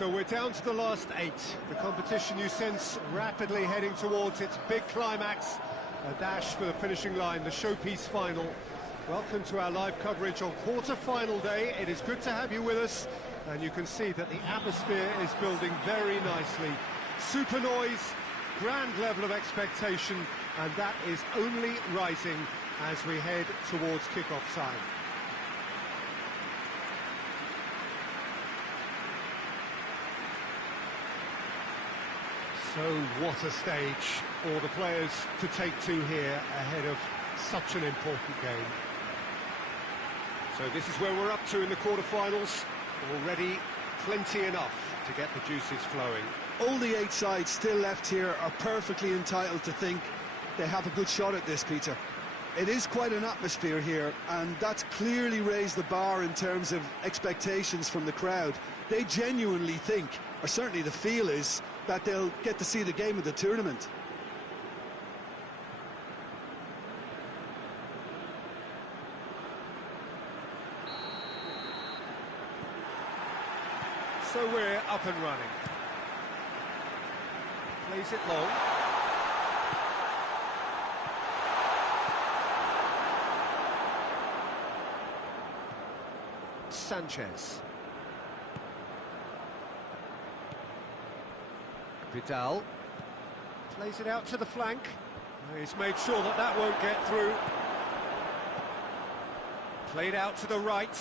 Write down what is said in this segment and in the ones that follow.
So we're down to the last 8. The competition, you sense, rapidly heading towards its big climax. A dash for the finishing line, the showpiece final. Welcome to our live coverage on quarter-final day. It is good to have you with us, and you can see that the atmosphere is building very nicely. Super noise, grand level of expectation, and that is only rising as we head towards kick-off time. So what a stage for the players to take to here ahead of such an important game. So this is where we're up to in the quarterfinals. Already plenty enough to get the juices flowing. All the 8 sides still left here are perfectly entitled to think they have a good shot at this, Peter. It is quite an atmosphere here, and that's clearly raised the bar in terms of expectations from the crowd. They genuinely think, or certainly the feel is, that they'll get to see the game of the tournament. So we're up and running. Plays it long. Sanchez. Vidal plays it out to the flank. He's made sure that that won't get through. Played out to the right.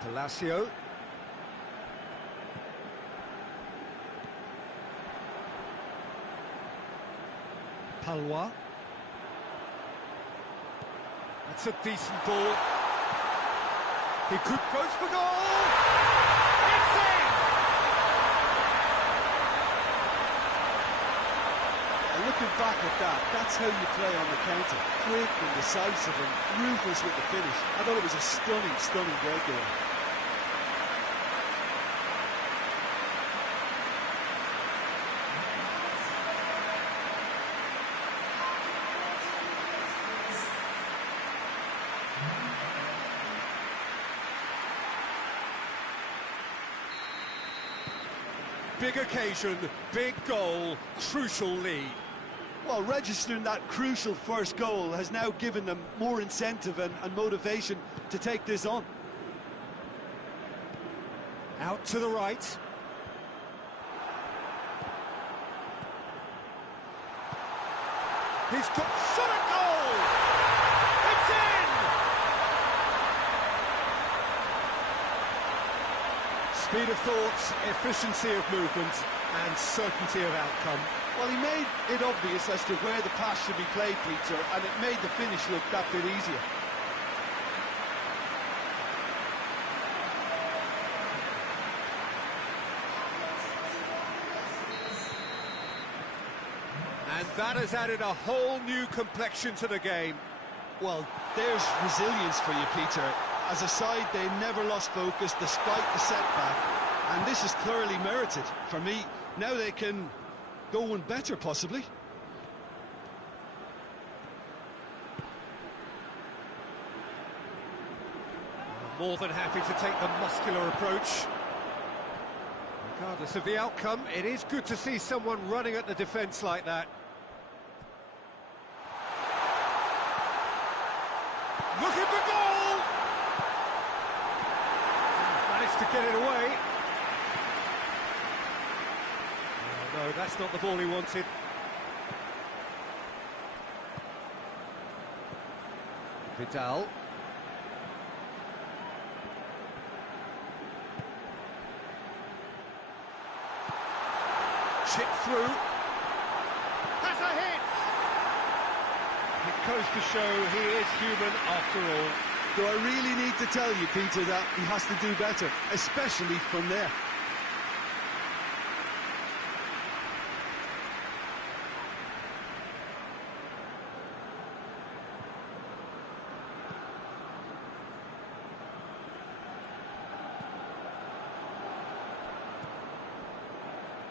Palacio. Palwa. That's a decent ball. He could go for goal! It's in! And looking back at that, that's how you play on the counter. Quick and decisive and ruthless with the finish. I thought it was a stunning, stunning breakaway. Big occasion, big goal, crucial lead. Well, registering that crucial first goal has now given them more incentive and motivation to take this on. Out to the right. He's got shot at goal! It's in! Speed of thought, efficiency of movement, and certainty of outcome. Well, he made it obvious as to where the pass should be played, Peter, and it made the finish look that bit easier. And that has added a whole new complexion to the game. Well, there's resilience for you, Peter. As a side, they never lost focus despite the setback, and this is clearly merited. For me, now they can go one better, possibly. More than happy to take the muscular approach. Regardless of the outcome, it is good to see someone running at the defence like that. Look at the goal! Managed to get it away. No, that's not the ball he wanted. Vidal. Chip through. Has a hit! It goes to show he is human after all. Do I really need to tell you, Peter, that he has to do better, especially from there?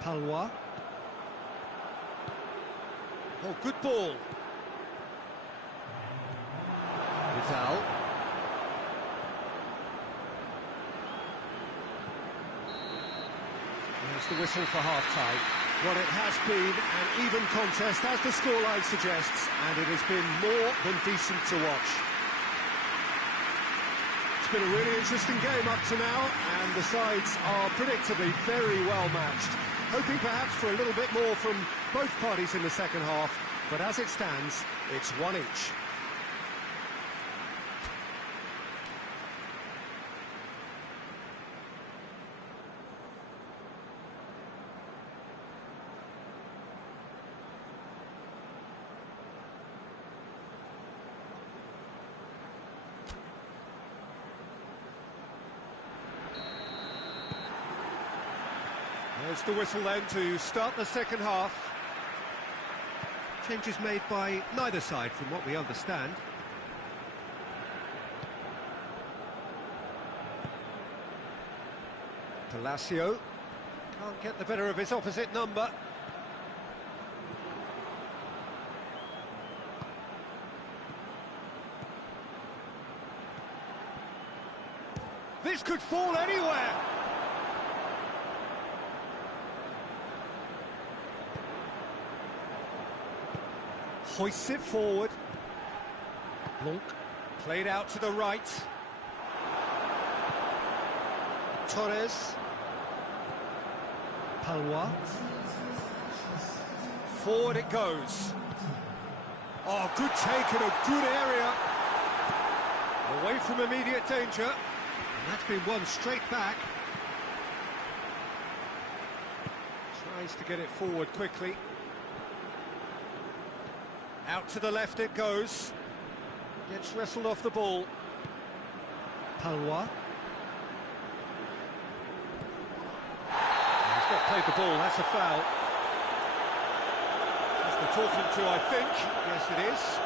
Palwa. Oh, good ball. Vidal. There's the whistle for half-time. Well, it has been an even contest, as the scoreline suggests, and it has been more than decent to watch. It's been a really interesting game up to now, and the sides are predictably very well matched. Hoping perhaps for a little bit more from both parties in the second half, but as it stands, it's one each. There's the whistle then to start the second half. Changes made by neither side from what we understand. Palacio can't get the better of his opposite number. This could fall anywhere. Hoists it forward. Blanc played out to the right. Torres. Palois. Forward it goes. Oh, good take in a good area. Away from immediate danger. And that's been won straight back. Tries to get it forward quickly. Out to the left it goes. Gets wrestled off the ball. Palois. He's not played the ball, that's a foul. That's the talking to, I think. Yes, it is.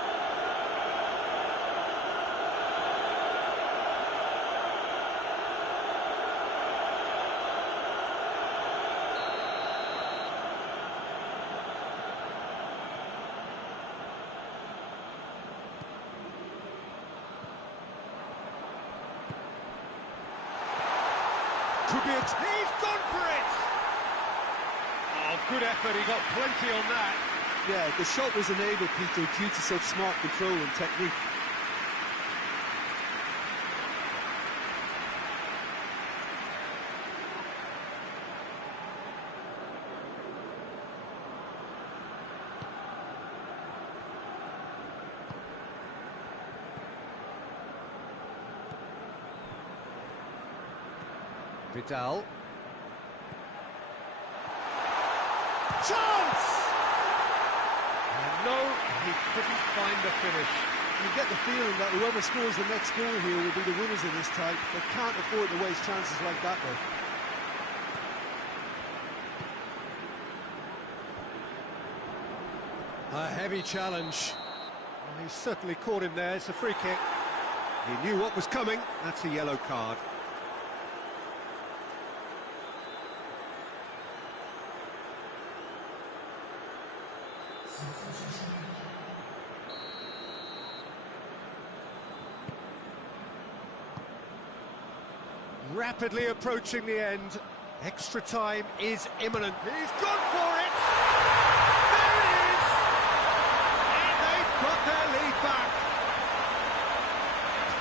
Could be he's gone for it! Oh, good effort, he got plenty on that. Yeah, the shot was enabled, Peter, due to such smart control and technique. Vidal. Chance! And no, he couldn't find the finish. You get the feeling that whoever scores the next goal here will be the winners in this tie. They can't afford to waste chances like that, though. A heavy challenge. Well, he certainly caught him there. It's a free kick. He knew what was coming. That's a yellow card. Rapidly approaching the end. Extra time is imminent. He's gone for it! There it is! And they've got their lead back.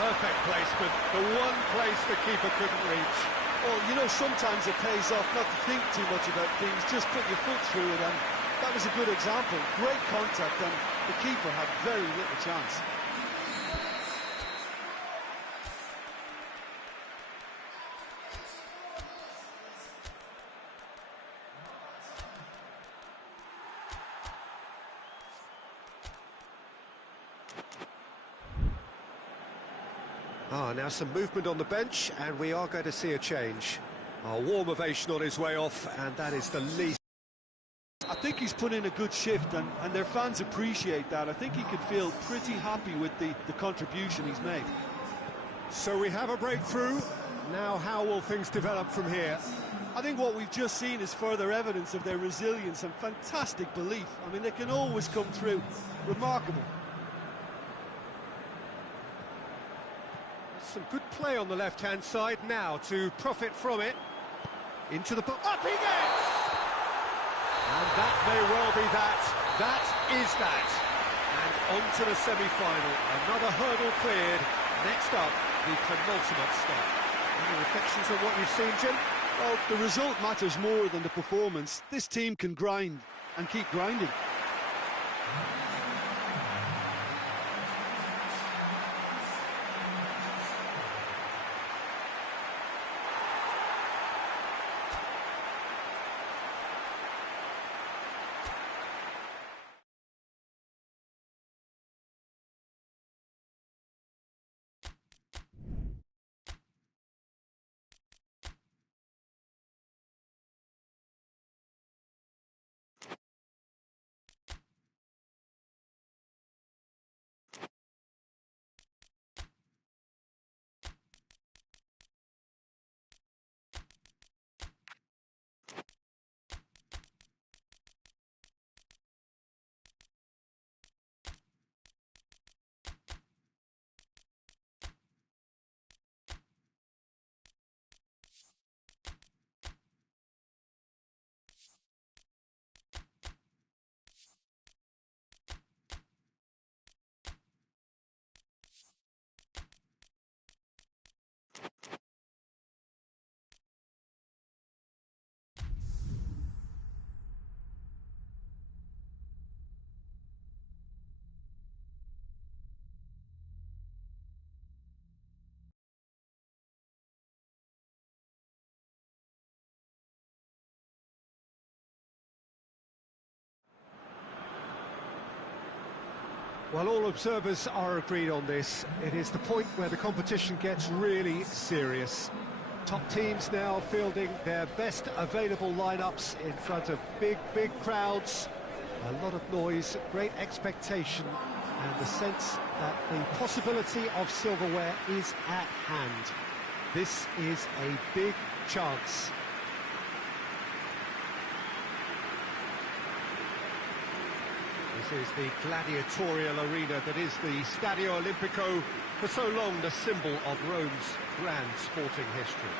Perfect placement. The one place the keeper couldn't reach. Well, you know, sometimes it pays off not to think too much about things, just put your foot through it, and that was a good example. Great contact, and the keeper had very little chance. Now some movement on the bench, and we are going to see a change. A warm ovation on his way off, and that is the least. I think he's put in a good shift, and their fans appreciate that. I think he could feel pretty happy with the contribution he's made. So we have a breakthrough. Now how will things develop from here? I think what we've just seen is further evidence of their resilience and fantastic belief. I mean, they can always come through. Remarkable. Some good play on the left-hand side now to profit from it. Into the... Up he gets! And that may well be that. That is that. And on to the semi-final. Another hurdle cleared. Next up, the penultimate stop. Any reflections on what you've seen, Jim? Well, the result matters more than the performance. This team can grind and keep grinding. Well, all observers are agreed on this. It is the point where the competition gets really serious. Top teams now fielding their best available lineups in front of big crowds. A lot of noise, great expectation, and the sense that the possibility of silverware is at hand. This is a big chance. This is the gladiatorial arena that is the Stadio Olimpico, for so long the symbol of Rome's grand sporting history.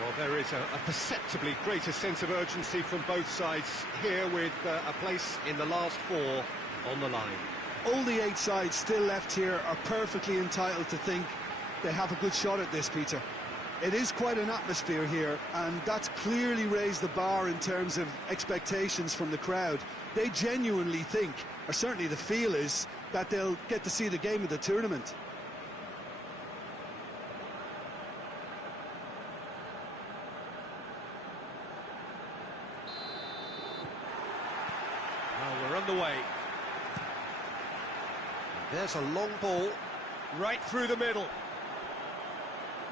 Well, there is a perceptibly greater sense of urgency from both sides here, with a place in the last four on the line. All the 8 sides still left here are perfectly entitled to think they have a good shot at this, Peter. It is quite an atmosphere here, and that's clearly raised the bar in terms of expectations from the crowd. They genuinely think, or certainly the feel is, that they'll get to see the game of the tournament. Well, we're underway. There's a long ball right through the middle.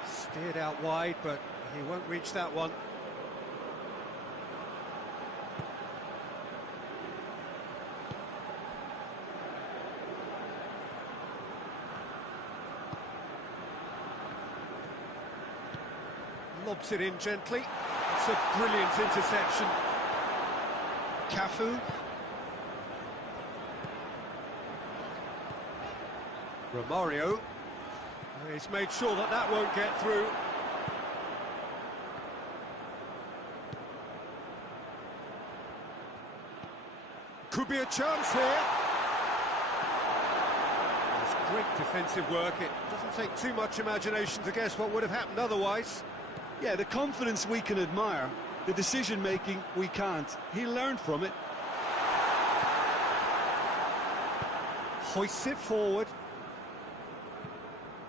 Steered out wide, but he won't reach that one. Lobs it in gently. It's a brilliant interception. Cafu. Romario. He's made sure that that won't get through. Could be a chance here. It's great defensive work. It doesn't take too much imagination to guess what would have happened otherwise. Yeah, the confidence we can admire, the decision-making we can't. He learned from it. Hoists it forward.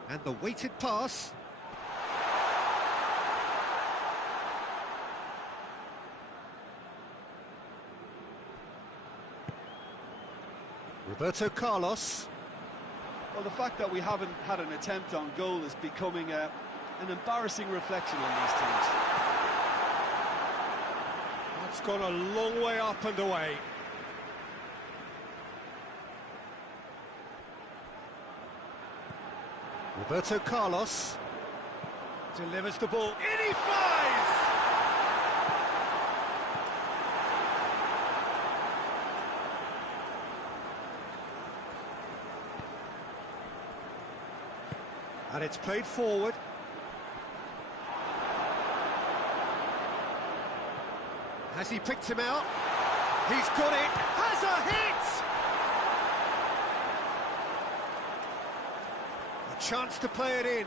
And the weighted pass. Roberto Carlos. Well, the fact that we haven't had an attempt on goal is becoming an embarrassing reflection on these teams. That's gone a long way up and away. Roberto Carlos delivers the ball. In he flies! And it's played forward. Has he picked him out? He's got it! Has a hit! A chance to play it in.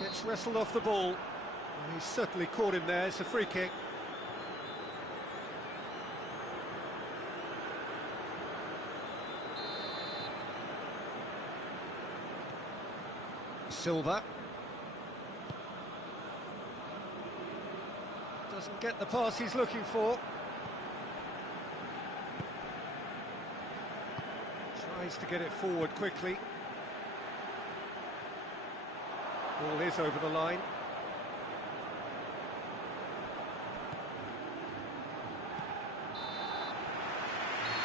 Gets wrestled off the ball. Well, he's certainly caught him there. It's a free kick. Silva. Doesn't get the pass he's looking for. Tries to get it forward quickly. Ball is over the line.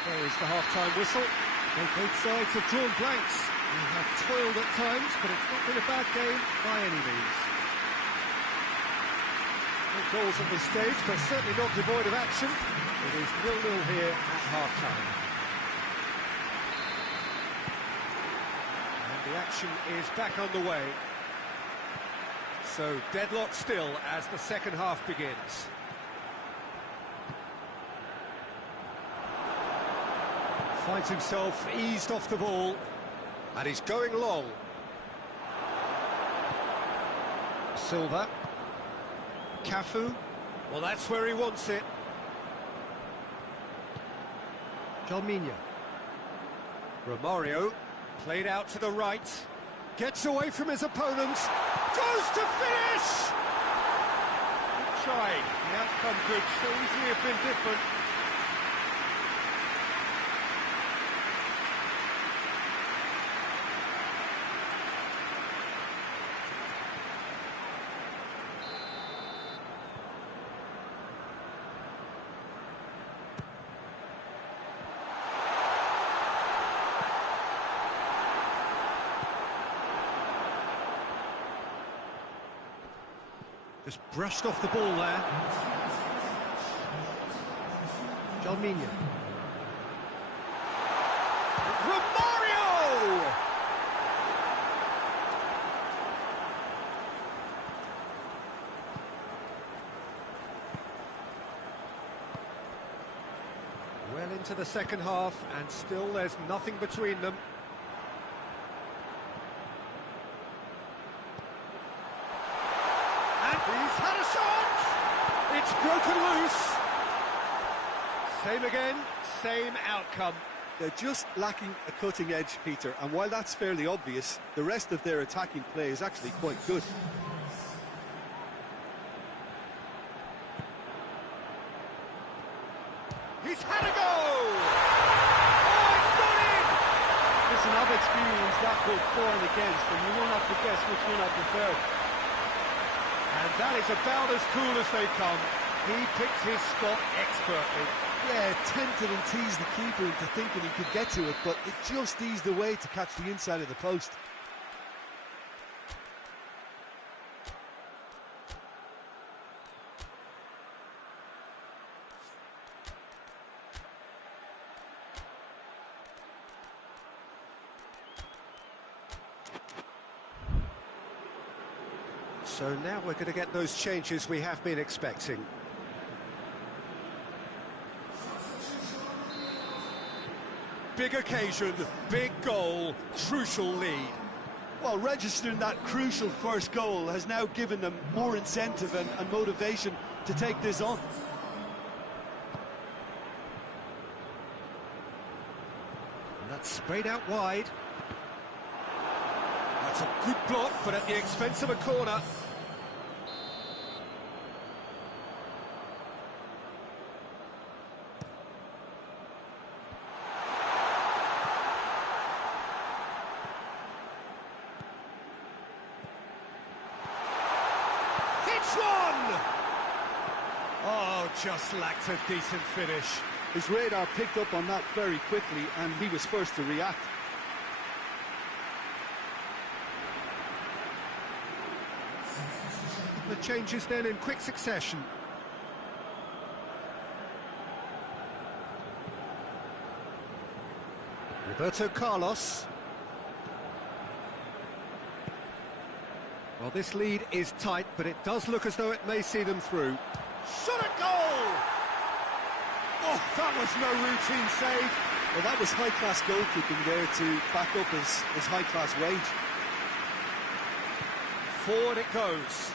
There is the half-time whistle. Both sides have drawn blanks. They have toiled at times, but it's not been a bad game by any means. No goals at this stage, but certainly not devoid of action. It is 0-0 here at half-time. And the action is back underway. So, deadlock still as the second half begins. Finds himself eased off the ball, and he's going long. Silva. Cafu. Well, that's where he wants it. Jalminha. Romario, played out to the right. Gets away from his opponent. Goes to finish! Good try. The outcome could so easily have been different. Just brushed off the ball there. Jalminha. Romario! Well into the second half, and still there's nothing between them. He's had a shot! It's broken loose. Same again, same outcome. They're just lacking a cutting edge, Peter, and while that's fairly obvious, the rest of their attacking play is actually quite good. He's had a go! Oh, it's got in! Listen, I've experienced that both for and against, and you won't have to guess which one I prefer. And that is about as cool as they come. He picked his spot expertly. Yeah, tempted and teased the keeper into thinking he could get to it, but it just eased away to catch the inside of the post. So now we're going to get those changes we have been expecting. Big occasion, big goal, crucial lead. Well, registering that crucial first goal has now given them more incentive and motivation to take this on. And that's sprayed out wide. That's a good block, but at the expense of a corner. Oh, just lacked a decent finish. His radar picked up on that very quickly, and he was first to react. The changes then in quick succession. Roberto Carlos. Well, this lead is tight, but it does look as though it may see them through. Shot at goal! Oh, that was no routine save. Well, that was high-class goalkeeping there to back up his high-class wage. Forward it goes.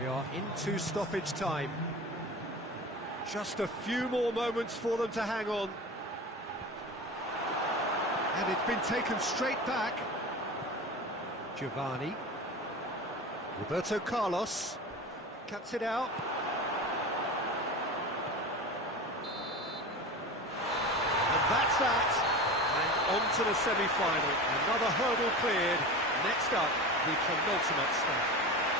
We are into stoppage time. Just a few more moments for them to hang on. And it's been taken straight back. Giovanni. Roberto Carlos. Cuts it out. And that's that. And on to the semi-final. Another hurdle cleared. Next up, the penultimate step.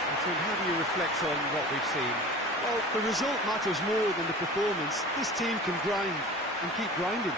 Adrian, how do you reflect on what we've seen? Well, the result matters more than the performance. This team can grind and keep grinding.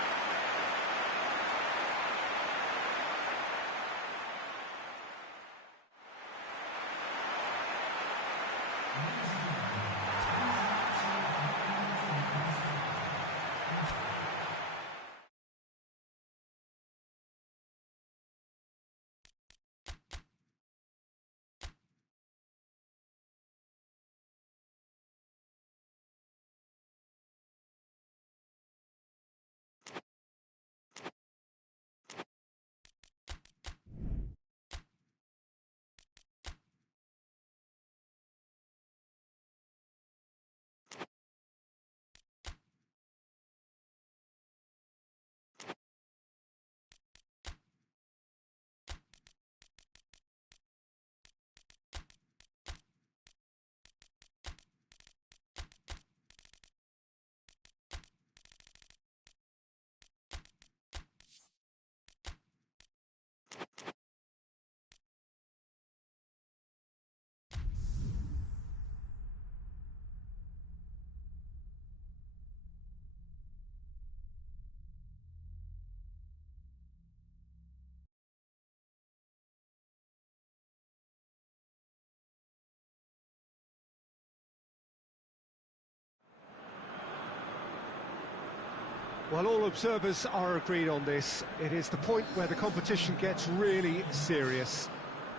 Well, all observers are agreed on this. It is the point where the competition gets really serious.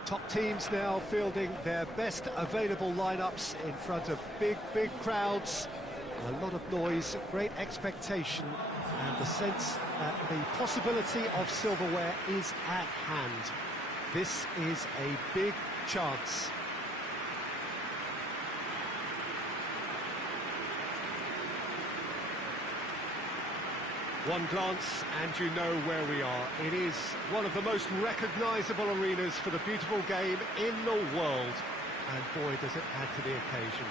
Top teams now fielding their best available lineups in front of big crowds. A lot of noise, great expectation, and the sense that the possibility of silverware is at hand. This is a big chance. One glance and you know where we are. It is one of the most recognisable arenas for the beautiful game in the world. And boy, does it add to the occasion.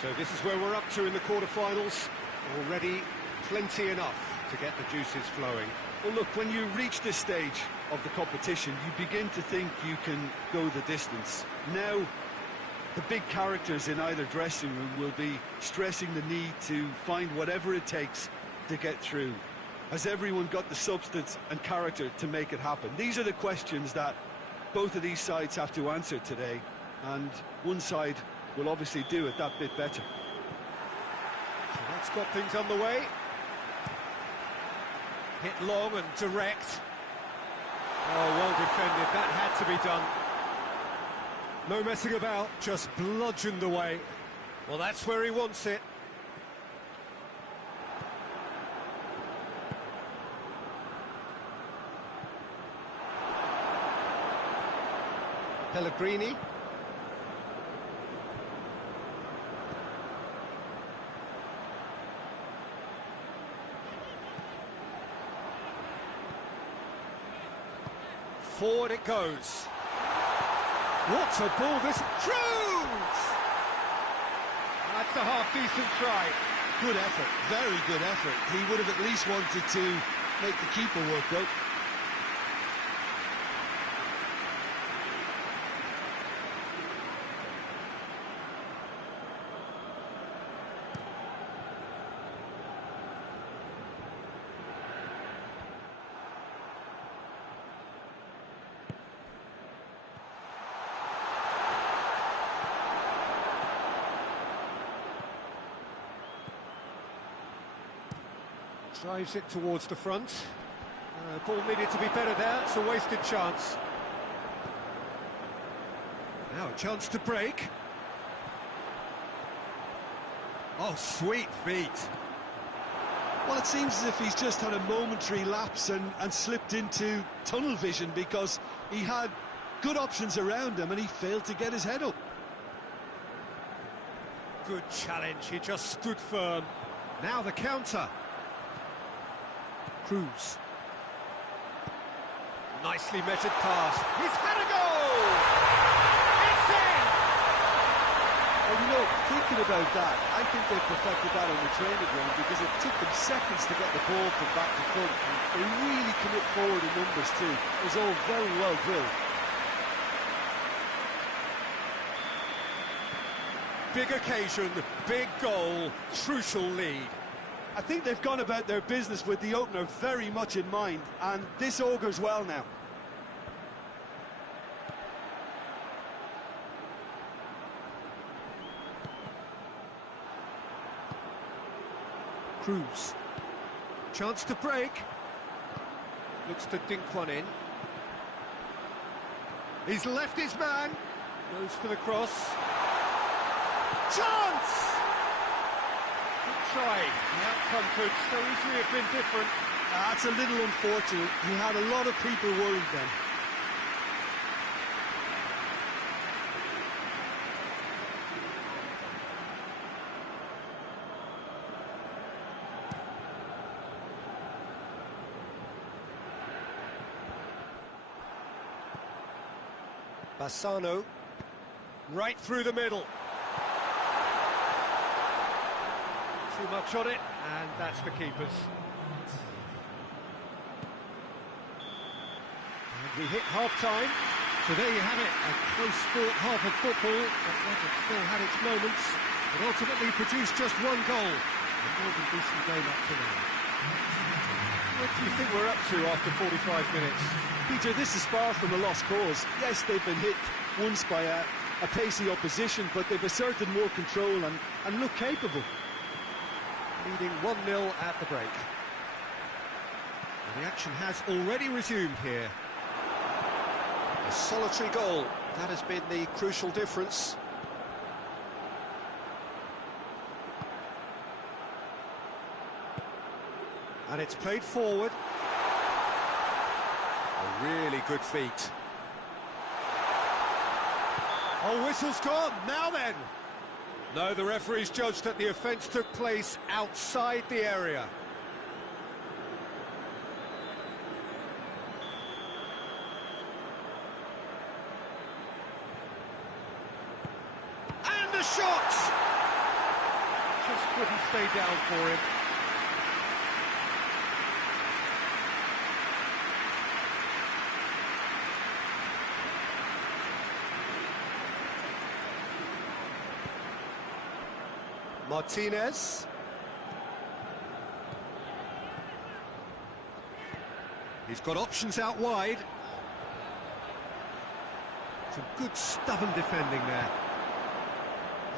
So this is where we're up to in the quarterfinals. Already plenty enough to get the juices flowing. Well, look, when you reach this stage of the competition, you begin to think you can go the distance. Now, the big characters in either dressing room will be stressing the need to find whatever it takes to get through. Has everyone got the substance and character to make it happen? These are the questions that both of these sides have to answer today, and one side will obviously do it that bit better. So that's got things underway. Hit long and direct. Oh, well defended. That had to be done. No messing about, just bludgeoned away. Well, that's where he wants it. Pellegrini. Forward it goes. What a ball this... Cruz! That's a half-decent try. Good effort, very good effort. He would have at least wanted to make the keeper work, though. Drives it towards the front. Liverpool needed to be better there. It's a wasted chance. Now a chance to break. Oh, sweet feet. Well, it seems as if he's just had a momentary lapse and slipped into tunnel vision, because he had good options around him and he failed to get his head up. Good challenge, he just stood firm. Now the counter. Cruz. Nicely measured pass. He's had a goal! It's in! Well, you know, thinking about that, I think they perfected that on the training ground, because it took them seconds to get the ball from back to front. And they really commit forward in numbers too. It was all very well drilled. Big occasion, big goal, crucial lead. I think they've gone about their business with the opener very much in mind, and this augurs well now. Cruz. Chance to break. Looks to dink one in. He's left his man. Goes for the cross. Chance! Good try. The outcome could so easily have been different. That's a little unfortunate. He had a lot of people worried then. Bassano. Right through the middle. Too much on it, and that's the keeper's. And we hit half-time, so there you have it, a close-fought half of football, but that has still had its moments, but ultimately produced just one goal. A more than decent game up to now. What do you think we're up to after 45 minutes? Peter, this is far from a lost cause. Yes, they've been hit once by a pacey opposition, but they've asserted more control and look capable. Leading 1-0 at the break. And the action has already resumed here. A solitary goal, that has been the crucial difference. And it's played forward. A really good feat. Oh, whistle's gone, now then! No, the referee's judged that the offence took place outside the area. And the shot! Just couldn't stay down for him. Martinez. He's got options out wide. Some good stubborn defending there.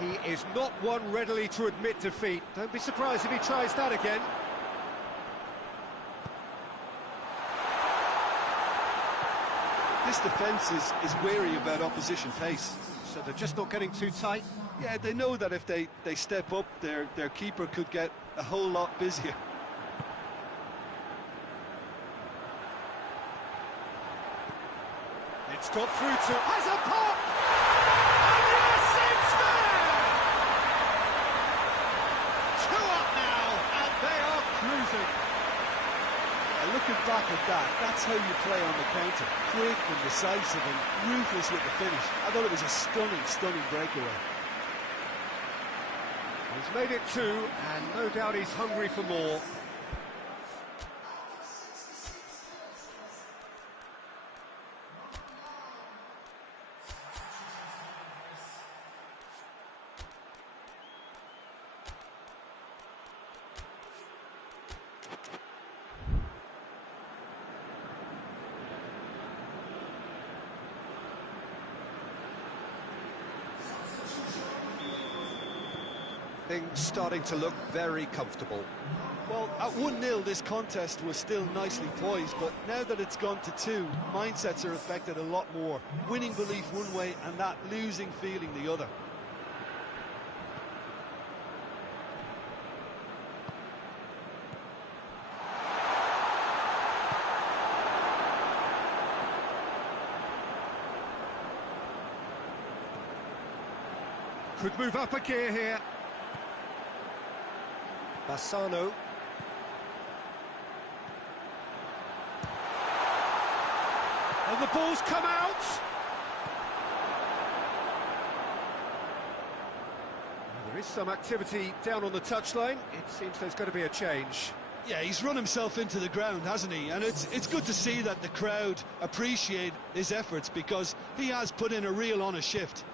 He is not one readily to admit defeat. Don't be surprised if he tries that again. This defence is wary about opposition pace. So they're just not getting too tight. Yeah, they know that if they step up, their keeper could get a whole lot busier. It's got through to... has a pop! And yes, it's there! 2 up now, and they are cruising. Looking back at that, that's how you play on the counter. Quick and decisive and ruthless with the finish. I thought it was a stunning breakaway. He's made it 2, and no doubt he's hungry for more. Things starting to look very comfortable. Well, at 1-0, this contest was still nicely poised, but now that it's gone to 2, mindsets are affected a lot more. Winning belief one way and that losing feeling the other. Could move up a gear here. Bassano. And the ball's come out. There is some activity down on the touchline. It seems there's going to be a change. Yeah, he's run himself into the ground, hasn't he? And it's good to see that the crowd appreciate his efforts, because he has put in a real honest shift.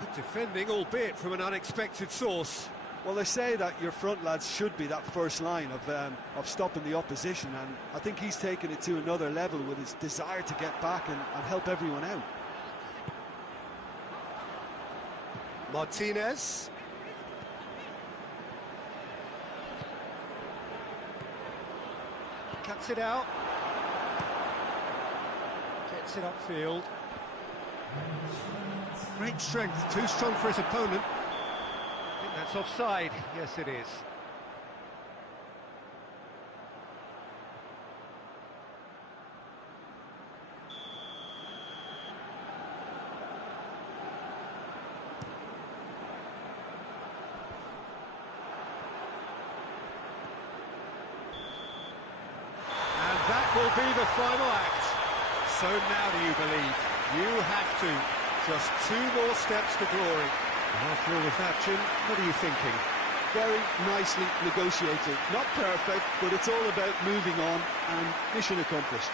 Good defending, albeit from an unexpected source. Well, they say that your front lads should be that first line of stopping the opposition, and I think he's taken it to another level with his desire to get back and help everyone out. Martinez. Cuts it out. Gets it upfield. Great strength, too strong for his opponent. I think that's offside. Yes, it is. And that will be the final act. So now do you believe? You have to. Just 2 more steps to glory. And after all of that, Jim, what are you thinking? Very nicely negotiated. Not perfect, but it's all about moving on and mission accomplished.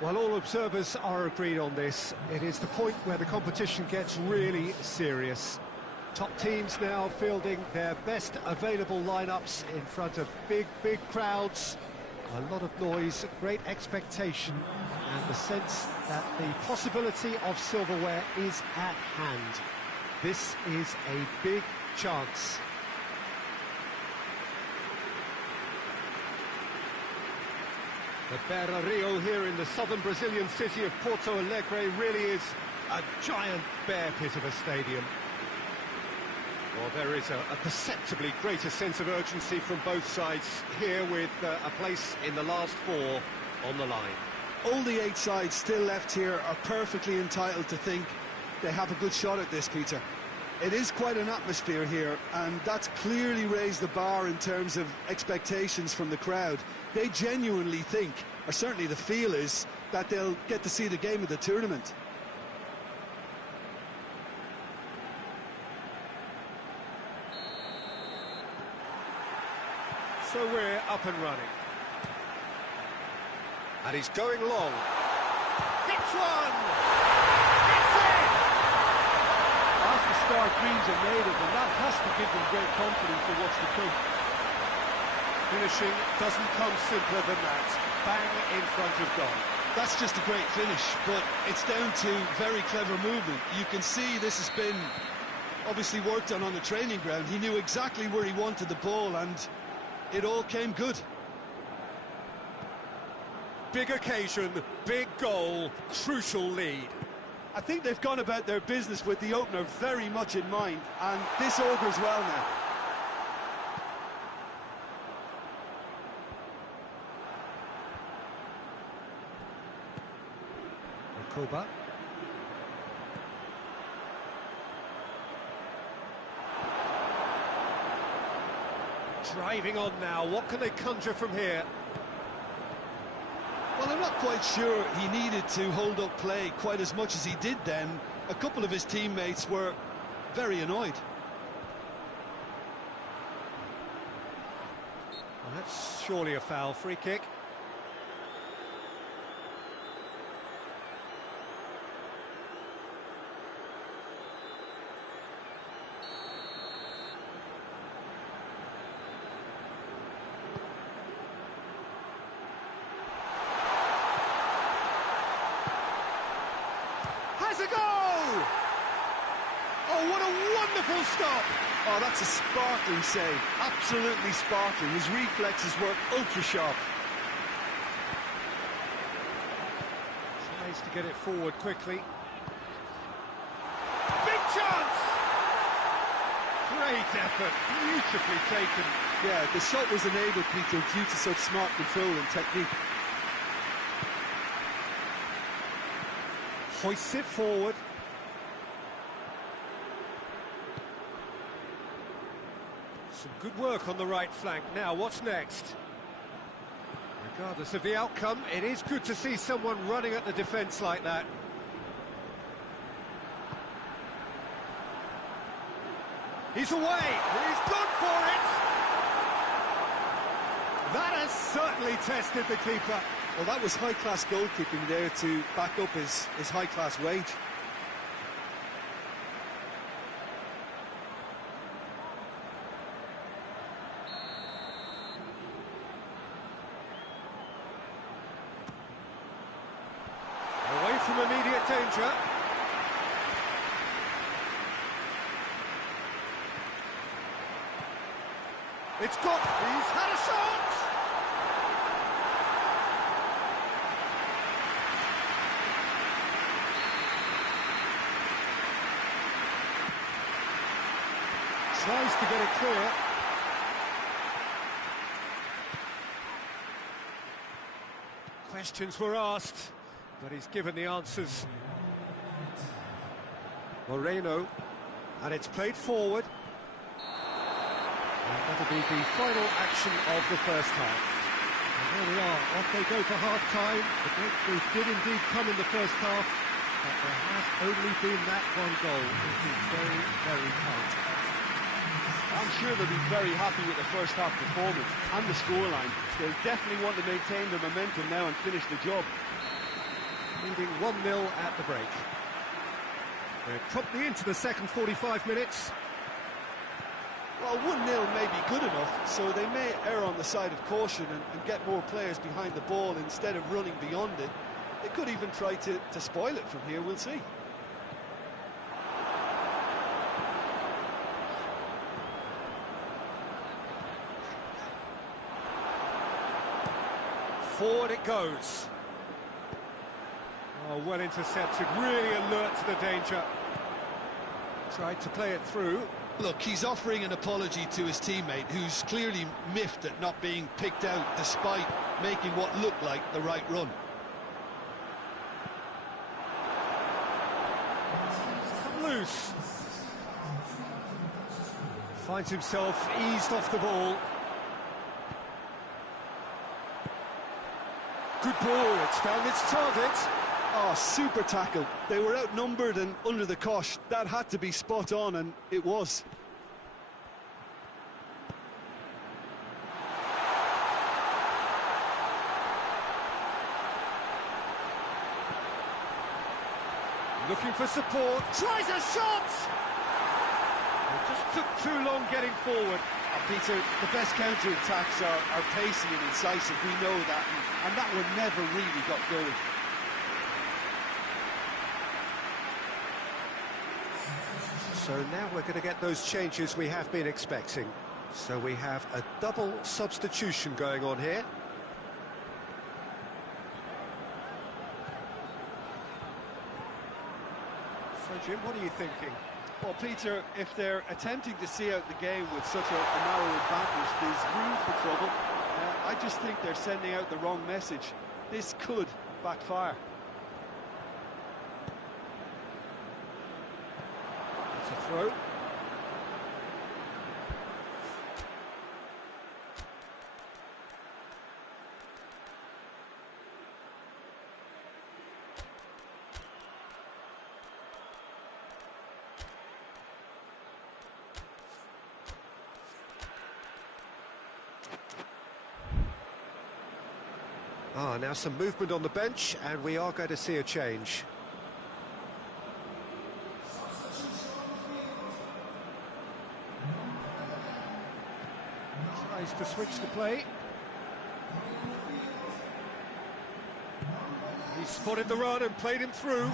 Well, all observers are agreed on this. It is the point where the competition gets really serious. Top teams now fielding their best available lineups in front of big crowds. A lot of noise, great expectation, and the sense that the possibility of silverware is at hand. This is a big chance. The Beira Rio here in the southern Brazilian city of Porto Alegre really is a giant bear pit of a stadium. Well, there is a perceptibly greater sense of urgency from both sides here, with a place in the last 4 on the line. All the 8 sides still left here are perfectly entitled to think they have a good shot at this, Peter. It is quite an atmosphere here, and that's clearly raised the bar in terms of expectations from the crowd. They genuinely think, or certainly the feel is, that they'll get to see the game of the tournament. So we're up and running. And he's going long. Hits one! It's in! As the start greens are made of them, that has to give them great confidence for what's to come. Finishing doesn't come simpler than that. Bang in front of goal. That's just a great finish, but it's down to very clever movement. You can see this has been obviously worked on the training ground. He knew exactly where he wanted the ball, and it all came good. Big occasion, big goal, crucial lead. I think they've gone about their business with the opener very much in mind, and this augurs well now. Koba. Driving on now, what can they conjure from here? Well, I'm not quite sure he needed to hold up play quite as much as he did then. A couple of his teammates were very annoyed. Well, that's surely a foul. Free kick. Has a goal! Oh, what a wonderful stop! Oh, that's a sparkling save, absolutely sparkling. His reflexes were ultra-sharp. Tries to get it forward quickly. Big chance! Great effort, beautifully taken. Yeah, the shot was enabled, Peter, due to such smart control and technique. Hoists it forward. Some good work on the right flank. Now, what's next? Regardless of the outcome, it is good to see someone running at the defence like that. He's away! He's gone for it! That has certainly tested the keeper. Well, that was high-class goalkeeping there to back up his high-class wage. Away from immediate danger. It's got... He's had a shot! Tries to get it clear. Questions were asked, but he's given the answers. Moreno, and it's played forward. And that'll be the final action of the first half. And there we are, off they go for half-time. The breakthrough did indeed come in the first half, but there has only been that one goal. It is very, very tight. I'm sure they'll be very happy with the first half performance and the scoreline. They'll definitely want to maintain their momentum now and finish the job. Leading 1-0 at the break. We're promptly into the second 45 minutes. Well, 1-0 may be good enough, so they may err on the side of caution and get more players behind the ball instead of running beyond it. They could even try to spoil it from here, we'll see. Forward it goes. Oh, well intercepted, really alert to the danger. Tried to play it through. Look, he's offering an apology to his teammate, who's clearly miffed at not being picked out despite making what looked like the right run. Come loose. Finds himself eased off the ball. Good ball, it's found its target. Oh, super tackle. They were outnumbered and under the cosh. That had to be spot on, and it was. Looking for support. Tries a shot! It just took too long getting forward. Peter, the best counter-attacks are pacey and incisive. We know that, and that one never really got going. So now we're going to get those changes we have been expecting. So we have a double substitution going on here. So Jim, what are you thinking? Well, Peter, if they're attempting to see out the game with such a narrow advantage, there's room for trouble. I just think they're sending out the wrong message. This could backfire. It's a throw. Now some movement on the bench, and we are going to see a change. Tries to switch the play. He spotted the run and played him through.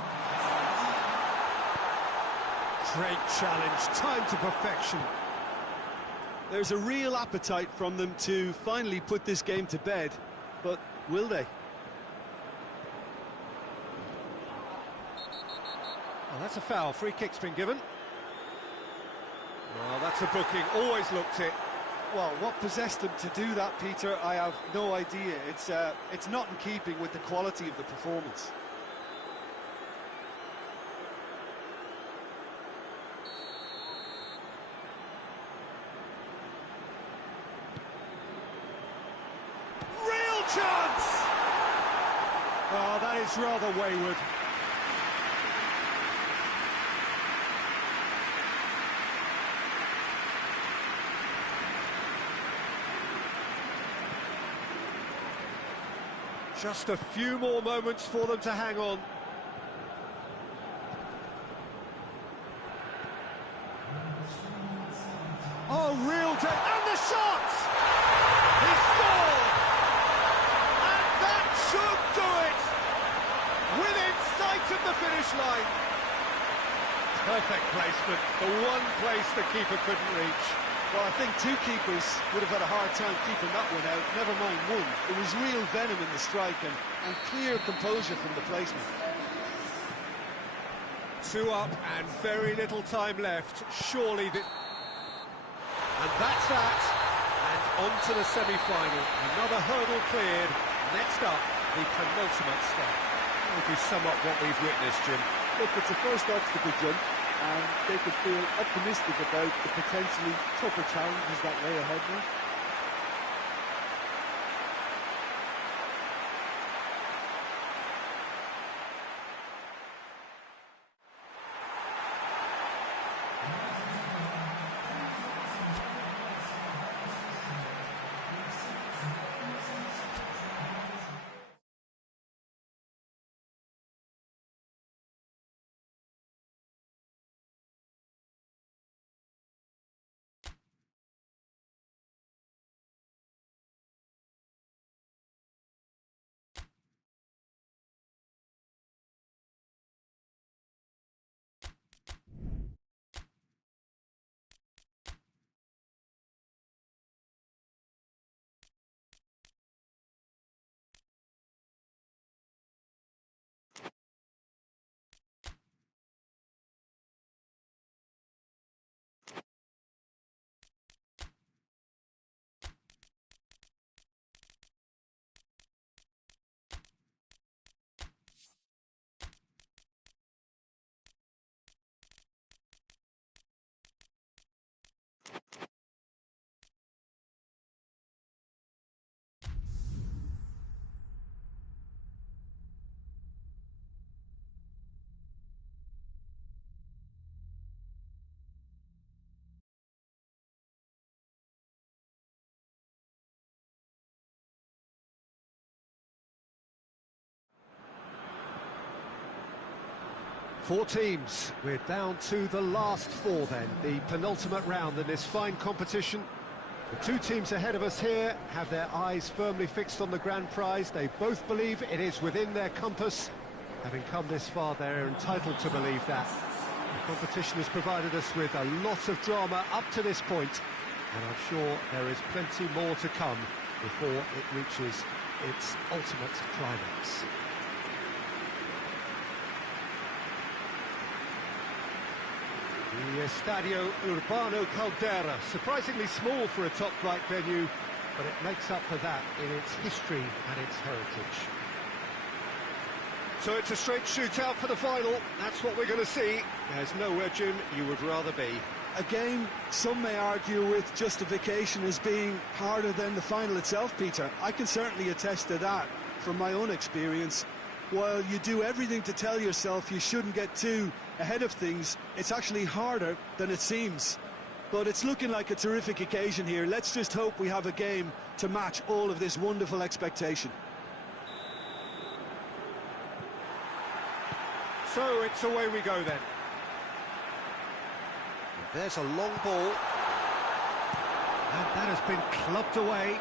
Great challenge, time to perfection. There's a real appetite from them to finally put this game to bed, but will they? Well, that's a foul. Free kick's been given. Well, that's a booking. Always looked it. Well, what possessed them to do that, Peter, I have no idea. It's not in keeping with the quality of the performance. Real chance! Oh, that is rather wayward. Just a few more moments for them to hang on. Oh, real and the shot! He scored! And that should do it! Within sight of the finish line. Perfect placement, the one place the keeper couldn't reach. Well, I think two keepers would have had a hard time keeping that one out, never mind one. It was real venom in the strike and clear composure from the placement. 2 up and very little time left. Surely the... And that's that. And on to the semi-final. Another hurdle cleared. Next up, the penultimate step. How would you sum up what we've witnessed, Jim? Look, it's a first obstacle jump, and they could feel optimistic about the potentially tougher challenges that lay ahead now. Four teams. We're down to the last 4 then, the penultimate round in this fine competition. The 2 teams ahead of us here have their eyes firmly fixed on the grand prize. They both believe it is within their compass. Having come this far, they're entitled to believe that. Competition has provided us with a lot of drama up to this point, and I'm sure there is plenty more to come before it reaches its ultimate climax. The Estadio Urbano Caldera, surprisingly small for a top-flight venue, but it makes up for that in its history and its heritage. So it's a straight shootout for the final. That's what we're going to see. There's nowhere, Jim, you would rather be. A game some may argue with justification as being harder than the final itself, Peter. I can certainly attest to that from my own experience. While you do everything to tell yourself you shouldn't get too ahead of things, it's actually harder than it seems. But it's looking like a terrific occasion here. Let's just hope we have a game to match all of this wonderful expectation. So it's away we go then. There's a long ball. And that has been clubbed away.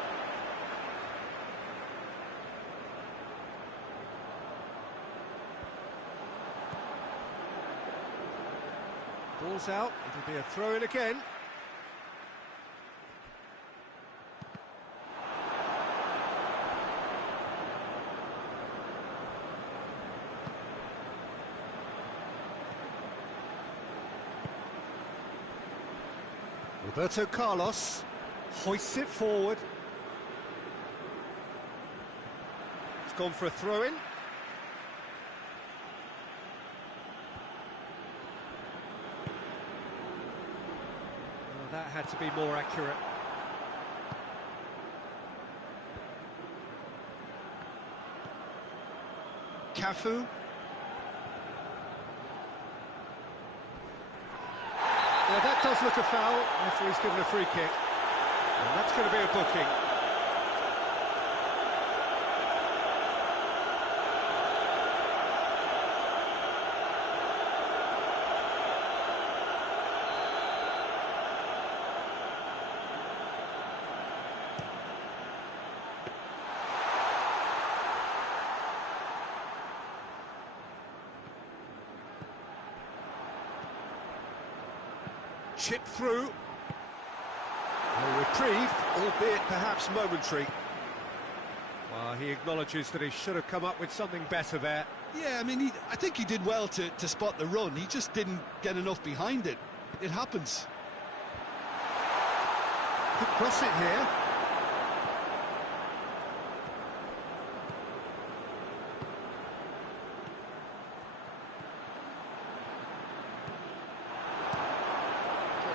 Ball's out, it'll be a throw-in again. Roberto Carlos hoists it forward. It's gone for a throw-in. Well, that had to be more accurate. Cafu. Now that does look a foul. Referee's given a free kick. And that's going to be a booking. Chip through. A reprieve, albeit perhaps momentary. Well, he acknowledges that he should have come up with something better there. Yeah, I mean, I think he did well to spot the run. He just didn't get enough behind it. It happens. Could cross it here.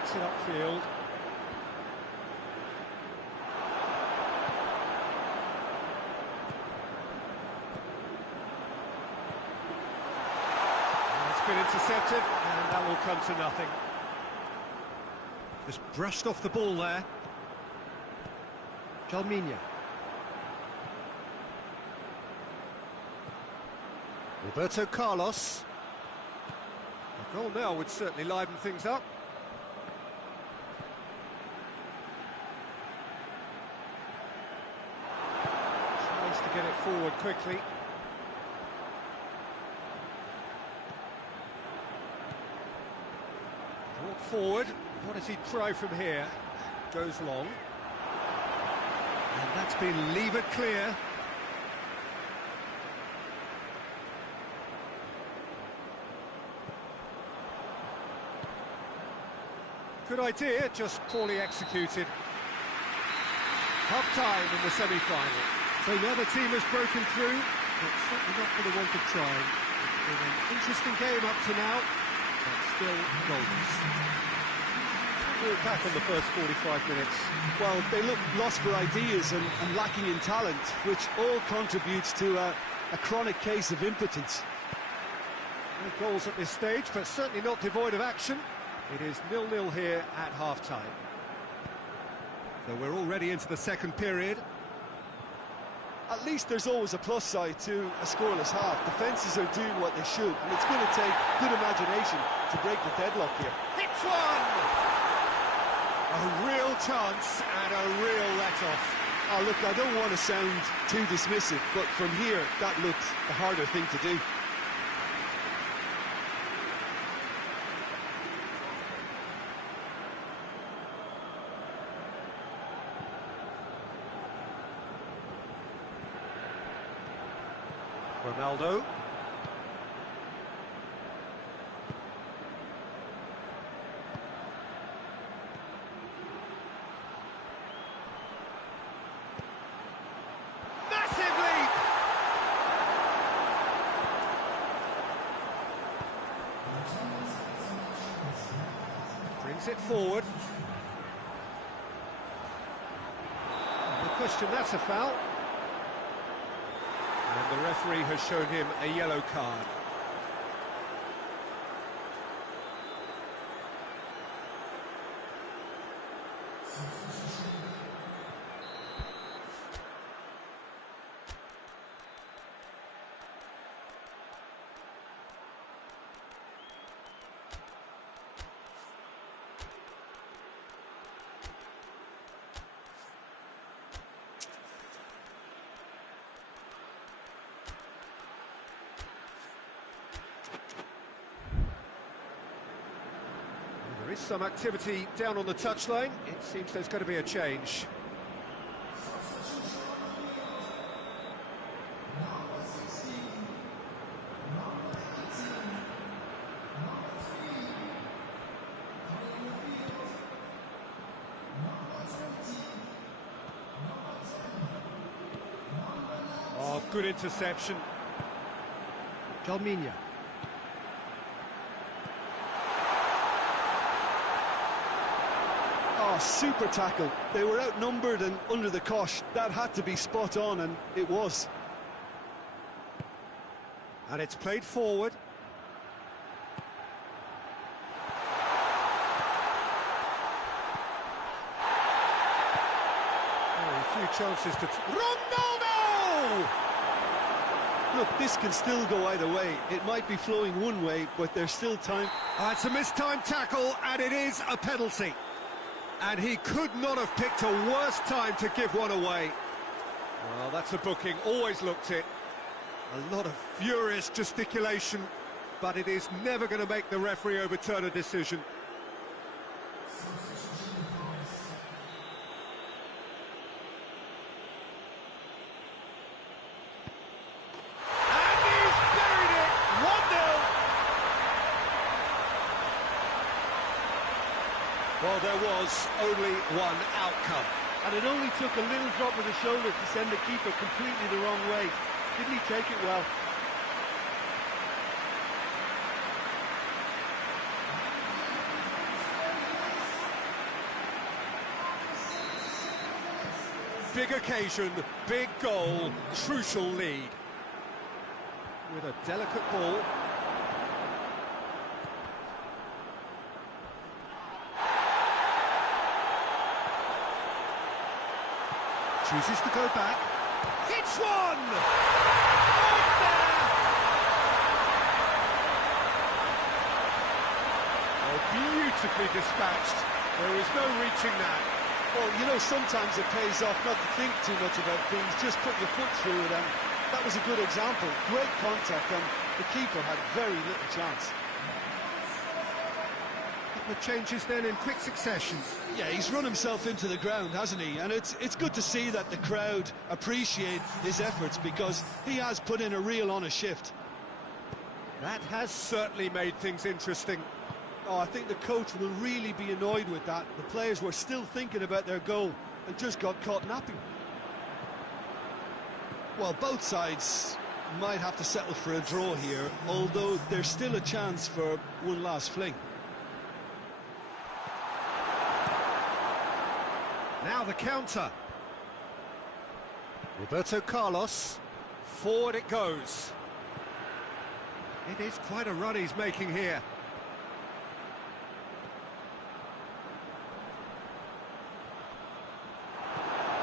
Gets it upfield. Been intercepted, and that will come to nothing. Just brushed off the ball there. Jalminha. Roberto Carlos. A goal now would certainly liven things up. Tries to get it forward quickly. Forward, what does he try from here? Goes long. And that's been levered clear. Good idea, just poorly executed. Half-time in the semi-final. So now the team has broken through, but certainly not for the want of trying. It's been an interesting game up to now, but still goals. Back on the first 45 minutes. Well, they look lost for ideas and lacking in talent, which all contributes to a chronic case of impotence. No goals at this stage, but certainly not devoid of action. It is 0-0 here at half-time. So we're already into the second period. At least there's always a plus side to a scoreless half. Defences are doing what they should, and it's going to take good imagination to break the deadlock here. Hits one! A real chance and a real let-off. Oh, look, I don't want to sound too dismissive, but from here, that looked the harder thing to do. Ronaldo. Massive leap! Brings it forward. No question, that's a foul. And the referee has shown him a yellow card. There is some activity down on the touchline. It seems there's going to be a change. Oh, good interception. Calminia. Oh, super tackle. They were outnumbered and under the cosh. That had to be spot on, and it was. And it's played forward. Oh, a few chances to... Ronaldo! Look, this can still go either way. It might be flowing one way, but there's still time. It's a mistimed tackle, and it is a penalty. And he could not have picked a worse time to give one away. Well, that's a booking, always looked it. A lot of furious gesticulation, but it is never going to make the referee overturn a decision. And he's buried it! 1-0! Well, there was only one outcome. And it only took a little drop of the shoulder to send the keeper completely the wrong way. Didn't he take it well? Big occasion, big goal, crucial lead. With a delicate ball. Chooses to go back. Hits one! Oh, it's there! Oh, beautifully dispatched. There is no reaching that. Well, you know, sometimes it pays off not to think too much about things, just put your foot through it, and that was a good example. Great contact, and the keeper had very little chance. The changes then in quick succession. Yeah, he's run himself into the ground, hasn't he? And it's good to see that the crowd appreciate his efforts, because he has put in a real honest shift. That has certainly made things interesting. Oh, I think the coach will really be annoyed with that. The players were still thinking about their goal and just got caught napping. Well, both sides might have to settle for a draw here, although there's still a chance for one last fling. Now the counter. Roberto Carlos. Forward it goes. It is quite a run he's making here.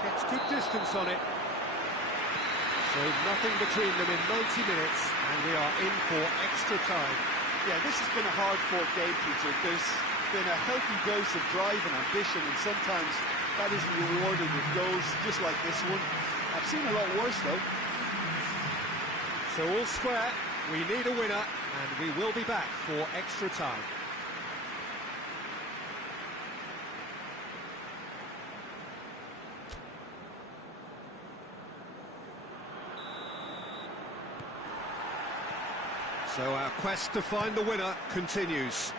Gets good distance on it. So nothing between them in 90 minutes, and we are in for extra time. Yeah, this has been a hard-fought game, Peter. There's been a healthy dose of drive and ambition, and sometimes that isn't rewarded with goals, just like this one. I've seen a lot worse, though. So all square, we need a winner, and we will be back for extra time. So our quest to find the winner continues.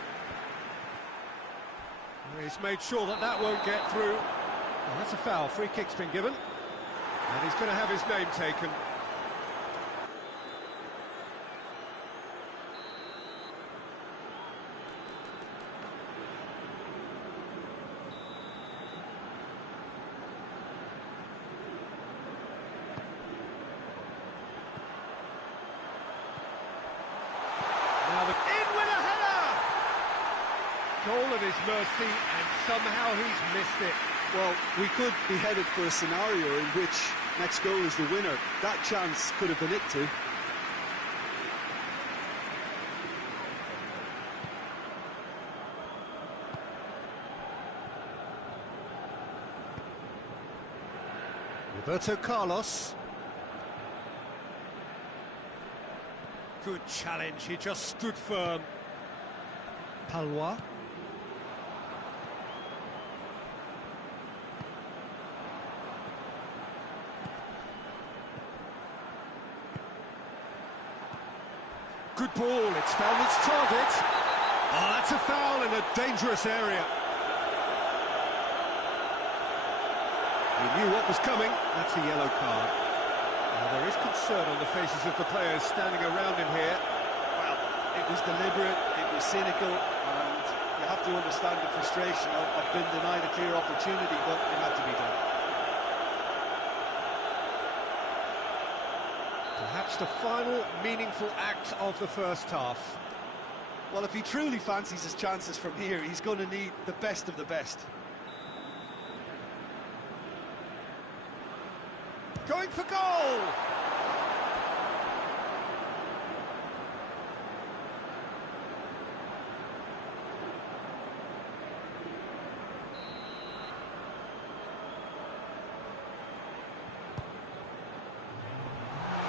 He's made sure that that won't get through. Well, that's a foul. Free kick's been given. And he's going to have his name taken. Goal at his mercy, and somehow he's missed it. Well, we could be headed for a scenario in which next goal is the winner. That chance could have been it too. Roberto Carlos. Good challenge, he just stood firm. Palois. Good ball, it's found its target. Oh, that's a foul in a dangerous area. He knew what was coming. That's a yellow card. Now, there is concern on the faces of the players standing around him here. Well, it was deliberate, it was cynical, and you have to understand the frustration of being denied a clear opportunity, but it had to be done. Perhaps the final meaningful act of the first half. Well, if he truly fancies his chances from here, he's going to need the best of the best. Going for goal!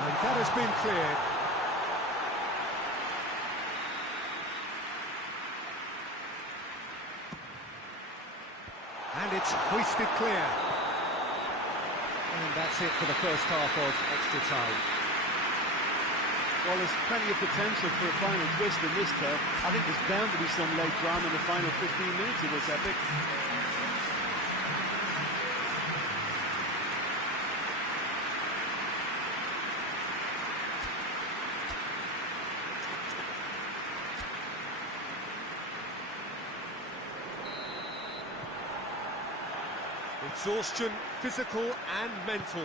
And that has been cleared. And it's hoisted clear. And that's it for the first half of extra time. Well, there's plenty of potential for a final twist in this tale. I think there's bound to be some late drama in the final 15 minutes of this epic. Exhaustion, physical and mental.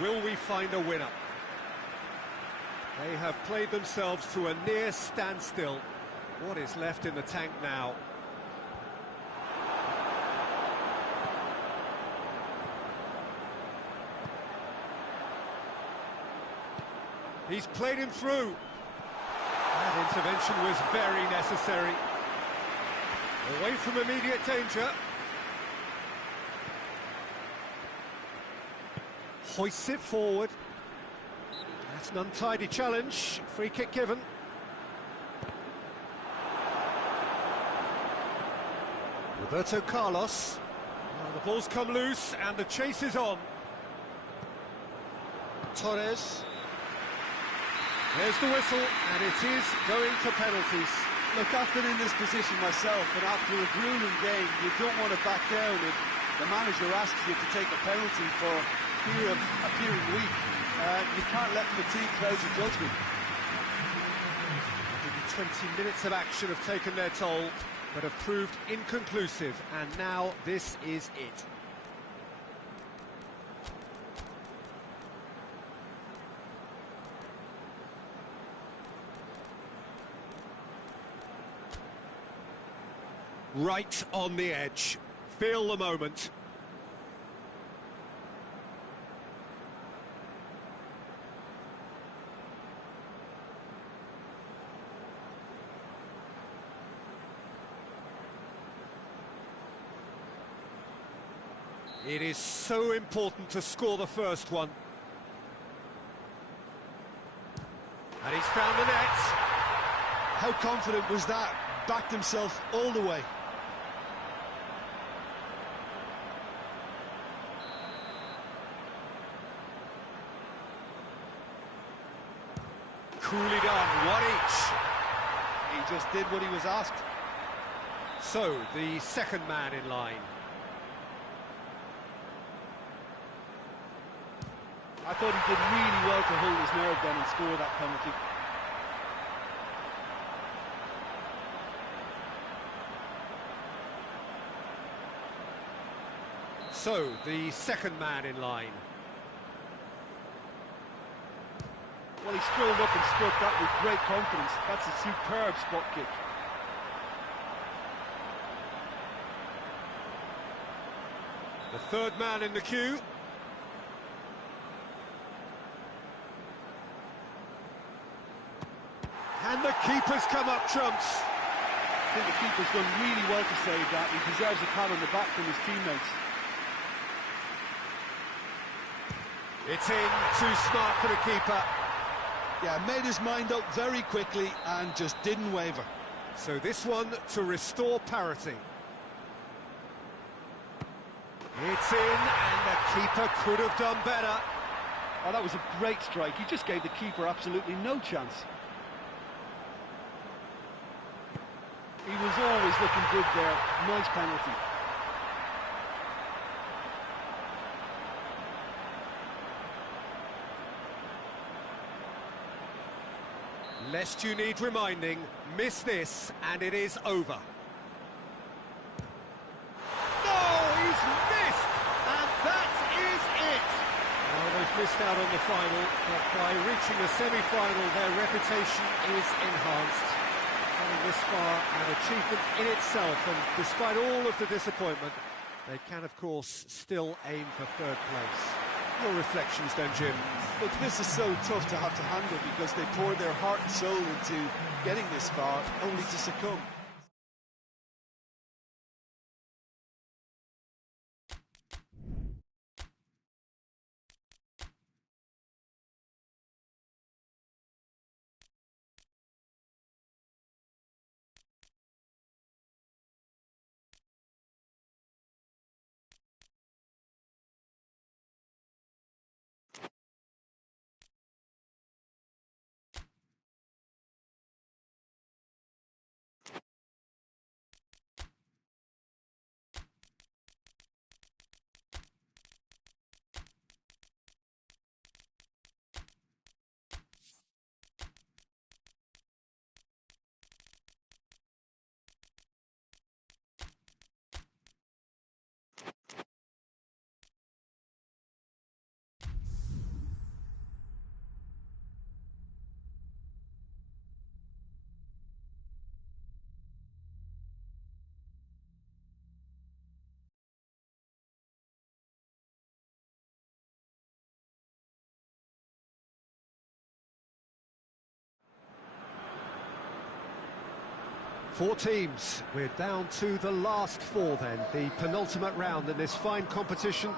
Will we find a winner? They have played themselves to a near standstill. What is left in the tank now? He's played him through. That intervention was very necessary. Away from immediate danger. Hoists it forward. That's an untidy challenge. Free kick given. Roberto Carlos. Well, the ball's come loose and the chase is on. Torres. There's the whistle, and it is going to penalties. Look, I've been in this position myself, and after a grueling game, you don't want to back down if the manager asks you to take a penalty for fear of appearing weak. You can't let fatigue cloud your judgment. Maybe 20 minutes of action have taken their toll, but have proved inconclusive, and now this is it. Right on the edge. Feel the moment. It is so important to score the first one. And he's found the net. How confident was that? Backed himself all the way. coolly done, one each. He just did what he was asked. So, the second man in line. I thought he did really well to hold his nerve then and score that penalty. So, the second man in line. Well, he strolled up and struck that with great confidence. That's a superb spot kick. The third man in the queue. And the keeper's come up trumps. I think the keeper's done really well to save that. He deserves a pat on the back from his teammates. It's in, too smart for the keeper. Yeah, made his mind up very quickly and just didn't waver. So this one to restore parity. It's in, and the keeper could have done better. Oh, that was a great strike. He just gave the keeper absolutely no chance. He was always looking good there. Nice penalty. Lest you need reminding, miss this, and it is over. No, he's missed, and that is it. Well, they've missed out on the final, but by reaching the semi-final, their reputation is enhanced. Coming this far, an achievement in itself, and despite all of the disappointment, they can, of course, still aim for third place. Your reflections then, Jim? Look, this is so tough to have to handle because they poured their heart and soul into getting this far, only to succumb. Four teams. We're down to the last four then, the penultimate round in this fine competition.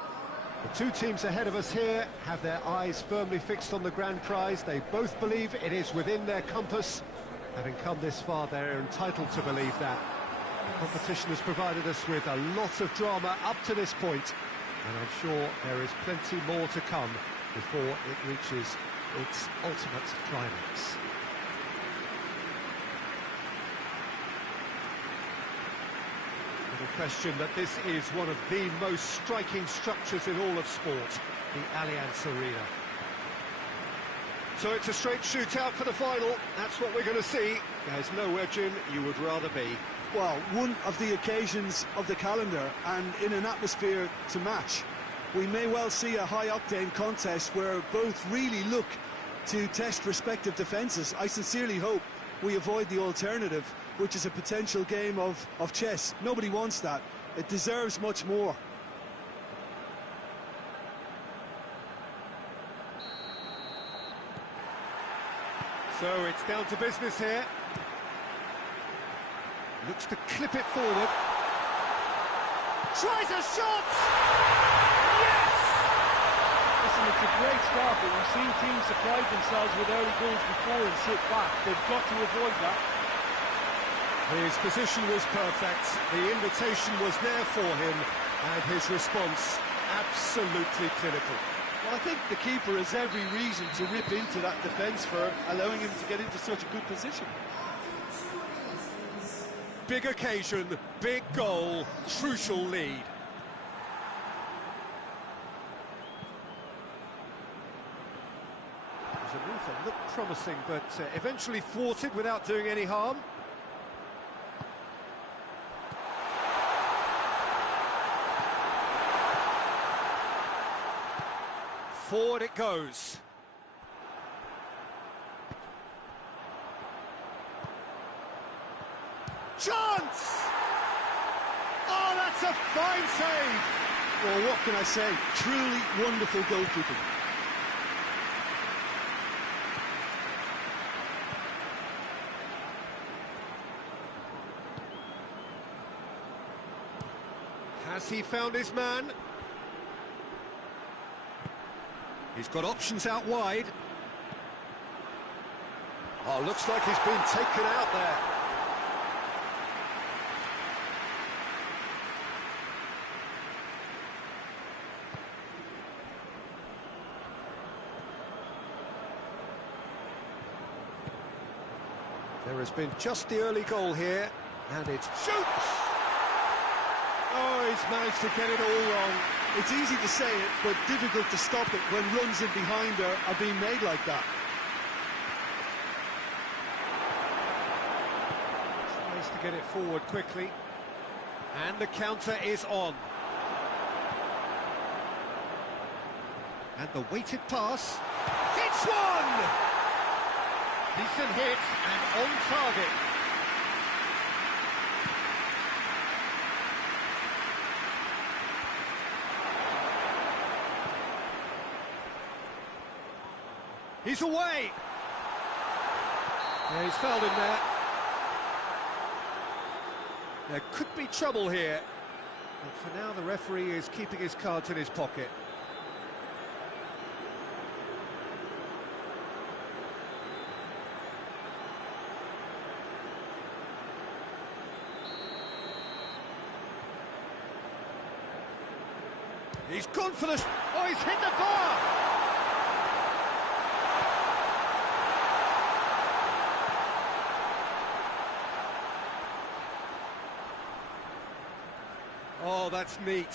The two teams ahead of us here have their eyes firmly fixed on the grand prize. They both believe it is within their compass. Having come this far, they're entitled to believe that. The competition has provided us with a lot of drama up to this point, and I'm sure there is plenty more to come before it reaches its ultimate climax. No question that this is one of the most striking structures in all of sport, the Allianz Arena. So it's a straight shootout for the final. That's what we're going to see. There's nowhere, Jim, you would rather be. Well, one of the occasions of the calendar and in an atmosphere to match. We may well see a high-octane contest where both really look to test respective defences. I sincerely hope we avoid the alternative, which is a potential game of chess. Nobody wants that. It deserves much more. So it's down to business here. Looks to clip it forward. Tries a shot! Yes! Listen, it's a great start, but we've seen teams surprise themselves with early goals before and sit back. They've got to avoid that. His position was perfect, the invitation was there for him, and his response absolutely clinical. Well, I think the keeper has every reason to rip into that defence for allowing him to get into such a good position. Big occasion, big goal, crucial lead. The move that looked promising, but eventually thwarted without doing any harm. Forward it goes. Chance! Oh, that's a fine save! Well, what can I say? Truly wonderful goalkeeping. Has he found his man? He's got options out wide. Oh, looks like he's been taken out there. There has been just the early goal here, and it shoots! Oh, he's managed to get it all wrong. It's easy to say it, but difficult to stop it when runs in behind are being made like that. Tries to get it forward quickly. And the counter is on. And the weighted pass. Hits one! Decent hit and on target. He's away! Yeah, he's fouled him there. There could be trouble here. But for now, the referee is keeping his cards in his pocket. He's gone for the... Oh, he's hit the bar! Oh, that's neat.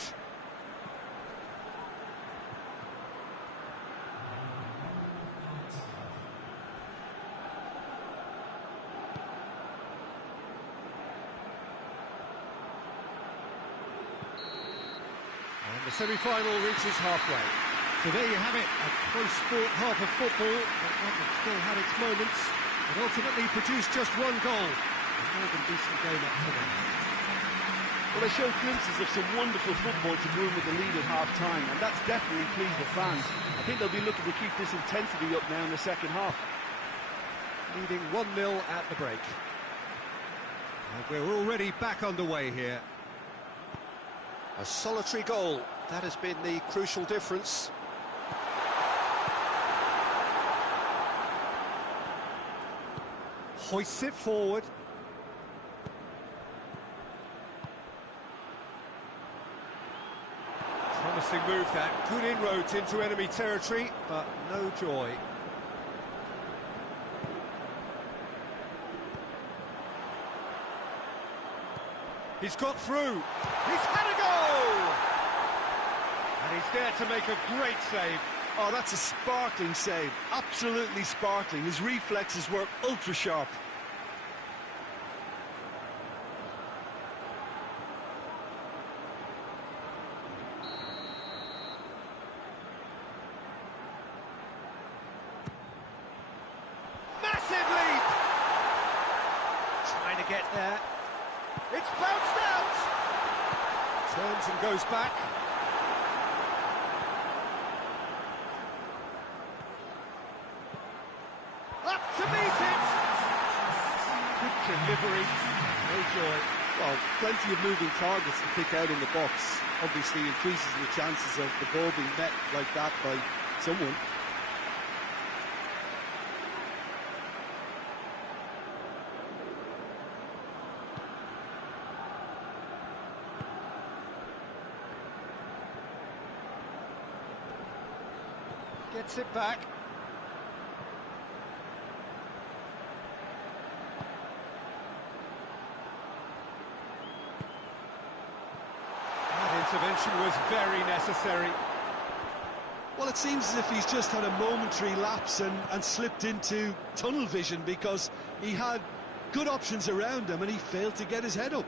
And the semi-final reaches halfway. So there you have it, a close-fought half of football, but one that still had its moments, and ultimately produced just one goal. A more than decent game up to now. Well, they showed glimpses of some wonderful football to go in with the lead at half-time, and that's definitely pleased the fans. I think they'll be looking to keep this intensity up now in the second half. Leading 1-0 at the break. And we're already back underway here. A solitary goal, that has been the crucial difference. Hoists it forward. Promising move that, good inroads into enemy territory, but no joy. He's got through, he's had a goal! And he's there to make a great save. Oh, that's a sparkling save, absolutely sparkling. His reflexes were ultra sharp. Get there. It's bounced out. Turns and goes back. Up to meet it. Good delivery. No joy. Well, plenty of moving targets to pick out in the box. Obviously increases the chances of the ball being met like that by someone. Gets it back. That intervention was very necessary. Well, it seems as if he's just had a momentary lapse and slipped into tunnel vision, because he had good options around him and he failed to get his head up.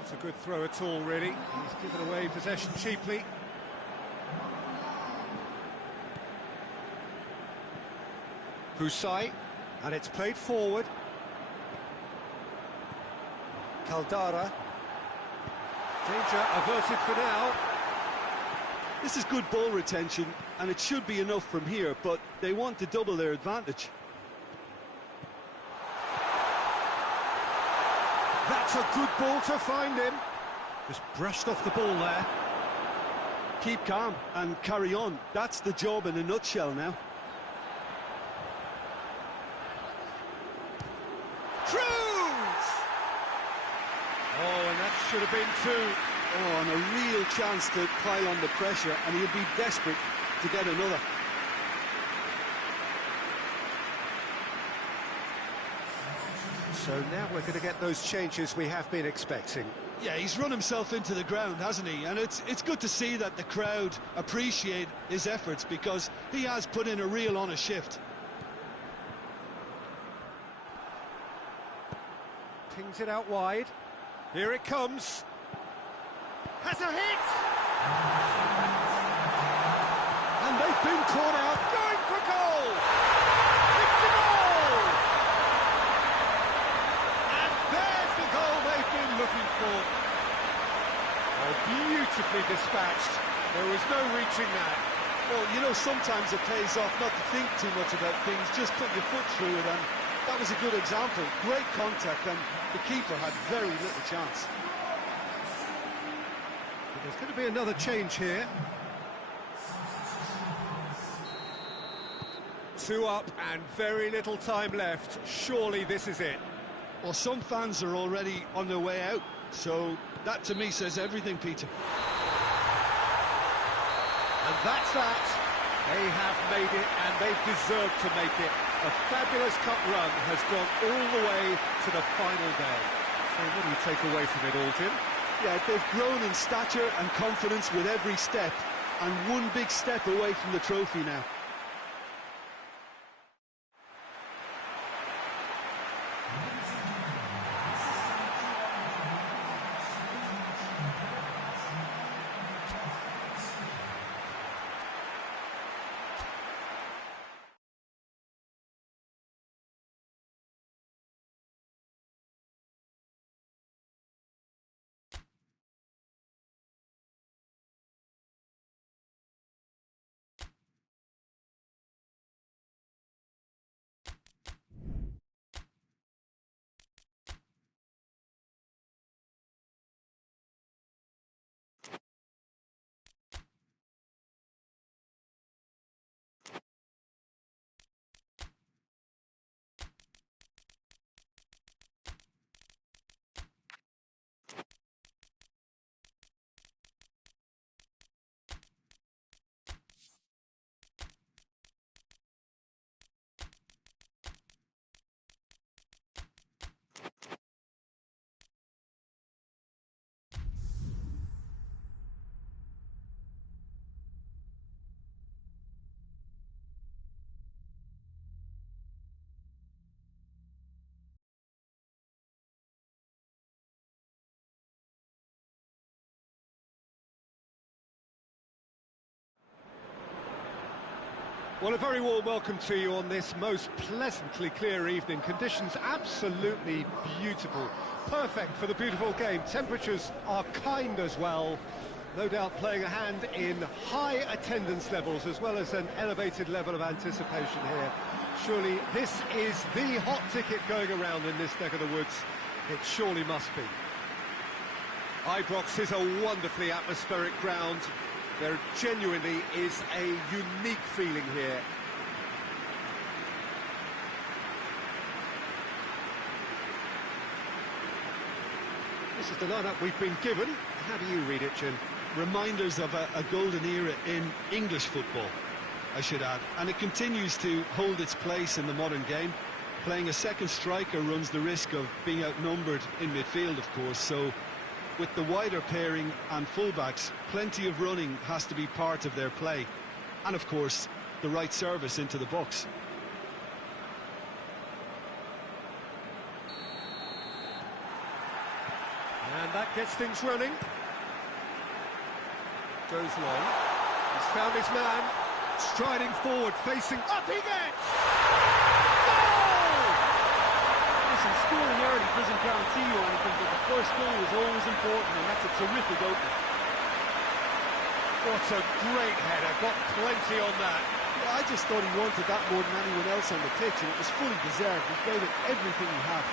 It's a good throw at all, really. He's given away possession cheaply. Husai, and it's played forward. Caldara. Danger averted for now. This is good ball retention, and it should be enough from here, but they want to double their advantage. That's a good ball to find him. Just brushed off the ball there. Keep calm and carry on. That's the job in a nutshell now. Cruz! Oh, and that should have been two. Oh, and a real chance to pile on the pressure, and he'll be desperate to get another. So now we're going to get those changes we have been expecting. Yeah, he's run himself into the ground, hasn't he? And it's good to see that the crowd appreciate his efforts, because he has put in a real honest shift. Pings it out wide. Here it comes. Has a hit! And they've been caught out, going for goal! It's a goal! And there's the goal they've been looking for. Oh, beautifully dispatched. There was no reaching that. Well, you know, sometimes it pays off not to think too much about things, just put your foot through it, and that was a good example. Great contact, and the keeper had very little chance. There's going to be another change here. 2 up and very little time left. Surely this is it. Well, some fans are already on their way out, so that to me says everything, Peter. And that's that. They have made it, and they've deserved to make it. A fabulous cup run has gone all the way to the final day. So what do you take away from it all, Jim? Yeah, they've grown in stature and confidence with every step, and one big step away from the trophy now. Well, a very warm welcome to you on this most pleasantly clear evening. Conditions absolutely beautiful. Perfect for the beautiful game. Temperatures are kind as well. No doubt playing a hand in high attendance levels, as well as an elevated level of anticipation here. Surely this is the hot ticket going around in this neck of the woods. It surely must be. Ibrox is a wonderfully atmospheric ground. There genuinely is a unique feeling here. This is the lineup we've been given. How do you read it, Jim? Reminders of a golden era in English football, I should add. And it continues to hold its place in the modern game. Playing a second striker runs the risk of being outnumbered in midfield, of course, so with the wider pairing and fullbacks, plenty of running has to be part of their play. And of course, the right service into the box. And that gets things running. Goes long. He's found his man. Striding forward, facing up he gets! Goal! Listen, scoring early doesn't guarantee you anything, but the first goal is always important, and that's a terrific opener. What a great header, got plenty on that. Yeah, I just thought he wanted that more than anyone else on the pitch, and it was fully deserved. He gave it everything he had.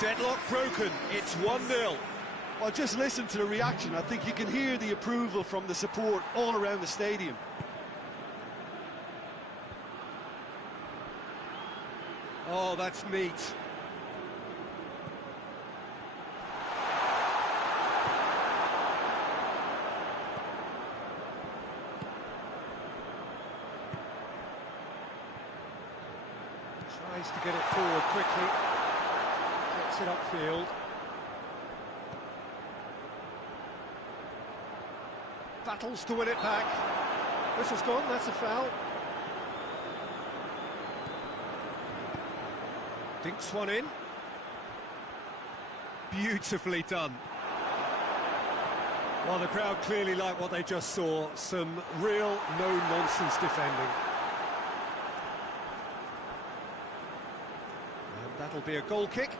Deadlock broken, it's 1-0. Well, just listen to the reaction. I think you can hear the approval from the support all around the stadium. Oh, that's neat. Tries to get it forward quickly. Gets it upfield. Battles to win it back. This has gone, that's a foul. Dinks one in. Beautifully done. Well, the crowd clearly like what they just saw. Some real no-nonsense defending. And that'll be a goal kick.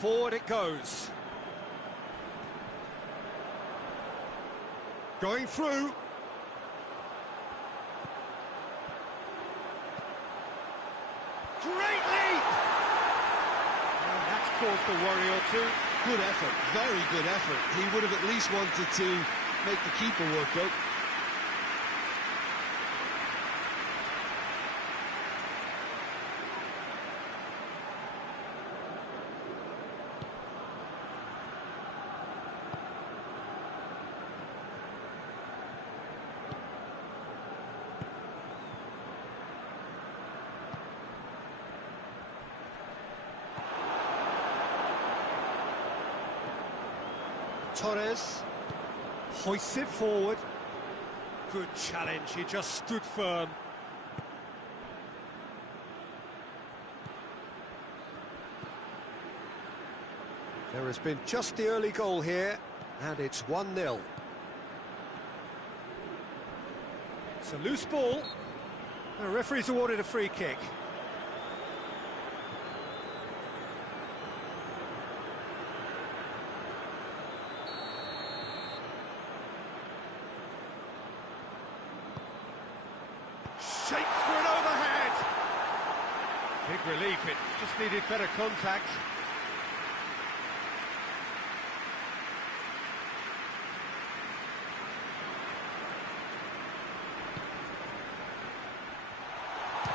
Forward it goes. Going through. Great leap! And that's caused a worry or two. Good effort, very good effort. He would have at least wanted to make the keeper work out. Torres hoists it forward. Good challenge, he just stood firm. There has been just the early goal here, and it's 1-0. It's a loose ball. The referee's awarded a free kick. Shapes for an overhead. Big relief, it just needed better contact.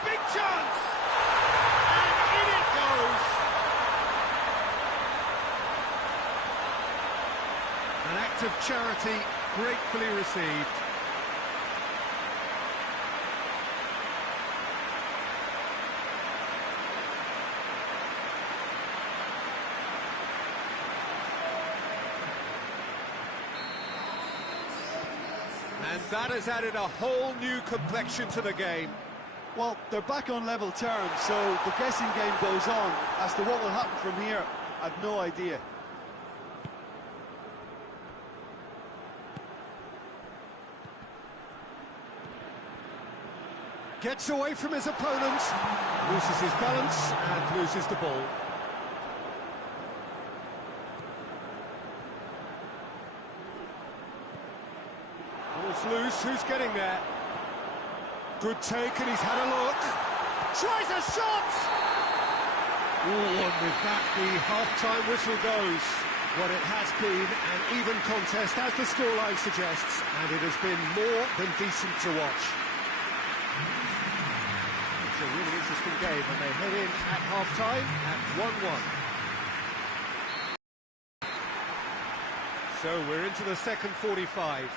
Big chance! And in it goes! An act of charity gratefully received. And that has added a whole new complexion to the game. Well, they're back on level terms, so the guessing game goes on. As to what will happen from here, I've no idea. Gets away from his opponent, loses his balance and loses the ball. It's loose, who's getting there? Good take, and he's had a look. Tries a shot! Ooh, and with that, the half-time whistle goes. What it has been an even contest, as the scoreline suggests, and it has been more than decent to watch. It's a really interesting game, and they head in at half-time at 1-1. So we're into the second 45.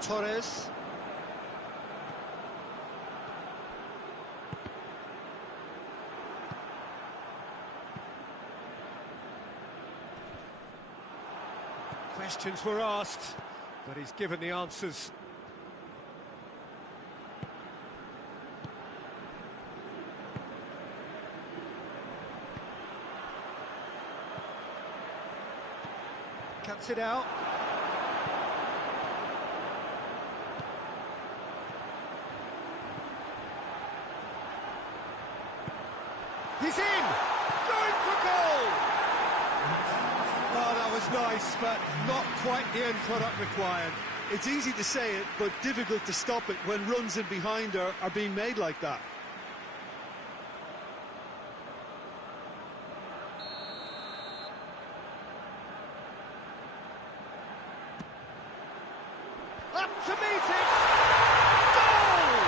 Torres. Questions were asked, but he's given the answers. Cuts it out. He's in! Going for goal! Oh, that was nice, but not quite the end product required. It's easy to say it, but difficult to stop it when runs in behind are being made like that. Up to meet it! Goal!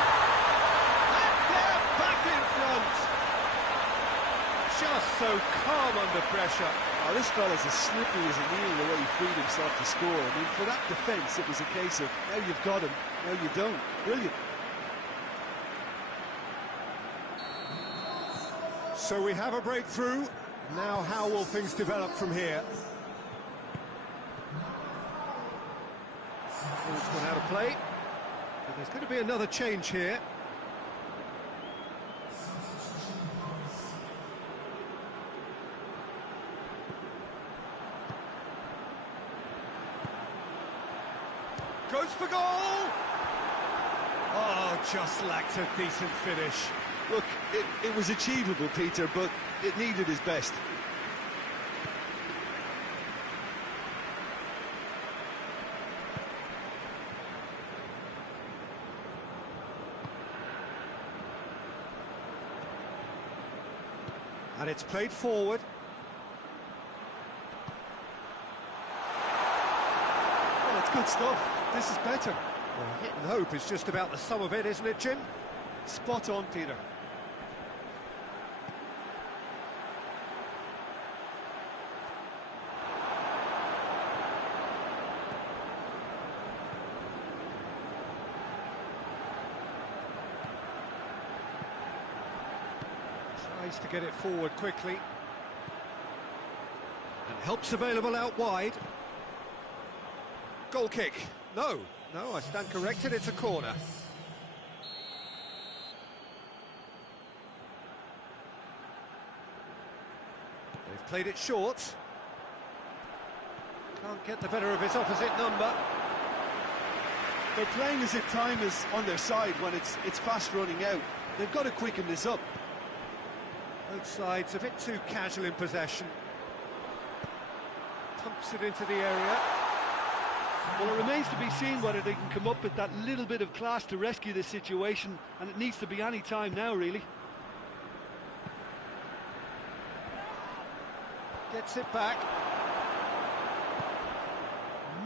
And they're back in front! Just so calm under pressure. Oh, this fella's as slippery as a needle the way he freed himself to score. I mean, for that defence, it was a case of, now you've got him, now you don't. Brilliant. So we have a breakthrough. Now how will things develop from here? Ball's gone out of play. But there's going to be another change here. Goes for goal! Oh, just lacked a decent finish. Look, it was achievable, Peter, but it needed his best. And it's played forward. Oh, it's good stuff. This is better. Well, hit and hope is just about the sum of it, isn't it, Jim? Spot on, Peter. Tries to get it forward quickly. And help's available out wide. Goal kick. No, I stand corrected, it's a corner. They've played it short. Can't get the better of his opposite number. They're playing as if time is on their side when it's fast running out. They've got to quicken this up. Both sides a bit too casual in possession. Pumps it into the area. Well, it remains to be seen whether they can come up with that little bit of class to rescue this situation, and it needs to be any time now, really. Gets it back.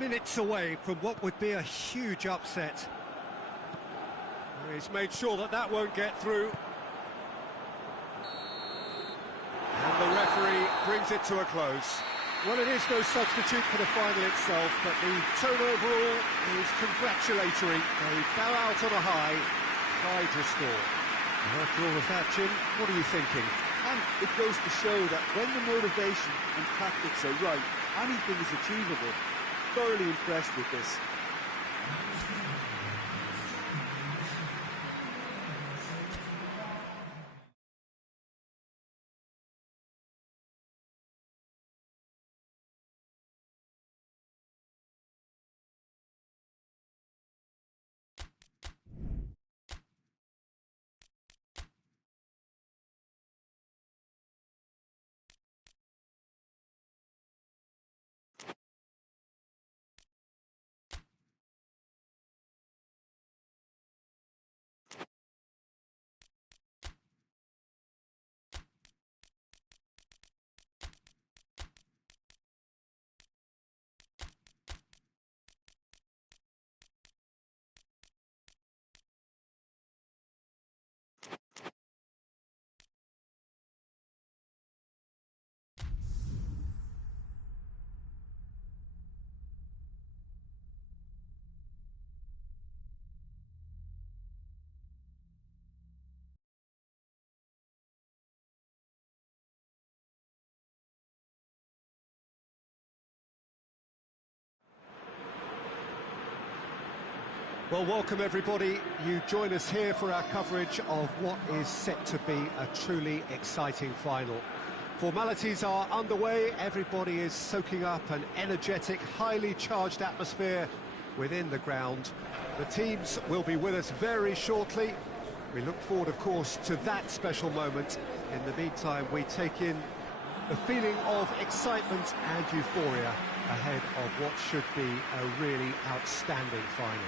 Minutes away from what would be a huge upset. He's made sure that that won't get through. And the referee brings it to a close. Well, it is no substitute for the final itself, but the tone overall is congratulatory. They bow out on a high, pride restored. And after all of that, Jim, what are you thinking? And it goes to show that when the motivation and tactics are right, anything is achievable. Thoroughly impressed with this. Well, welcome everybody. You join us here for our coverage of what is set to be a truly exciting final. Formalities are underway, everybody is soaking up an energetic, highly charged atmosphere within the ground. The teams will be with us very shortly. We look forward, of course, to that special moment. In the meantime, we take in the feeling of excitement and euphoria ahead of what should be a really outstanding final.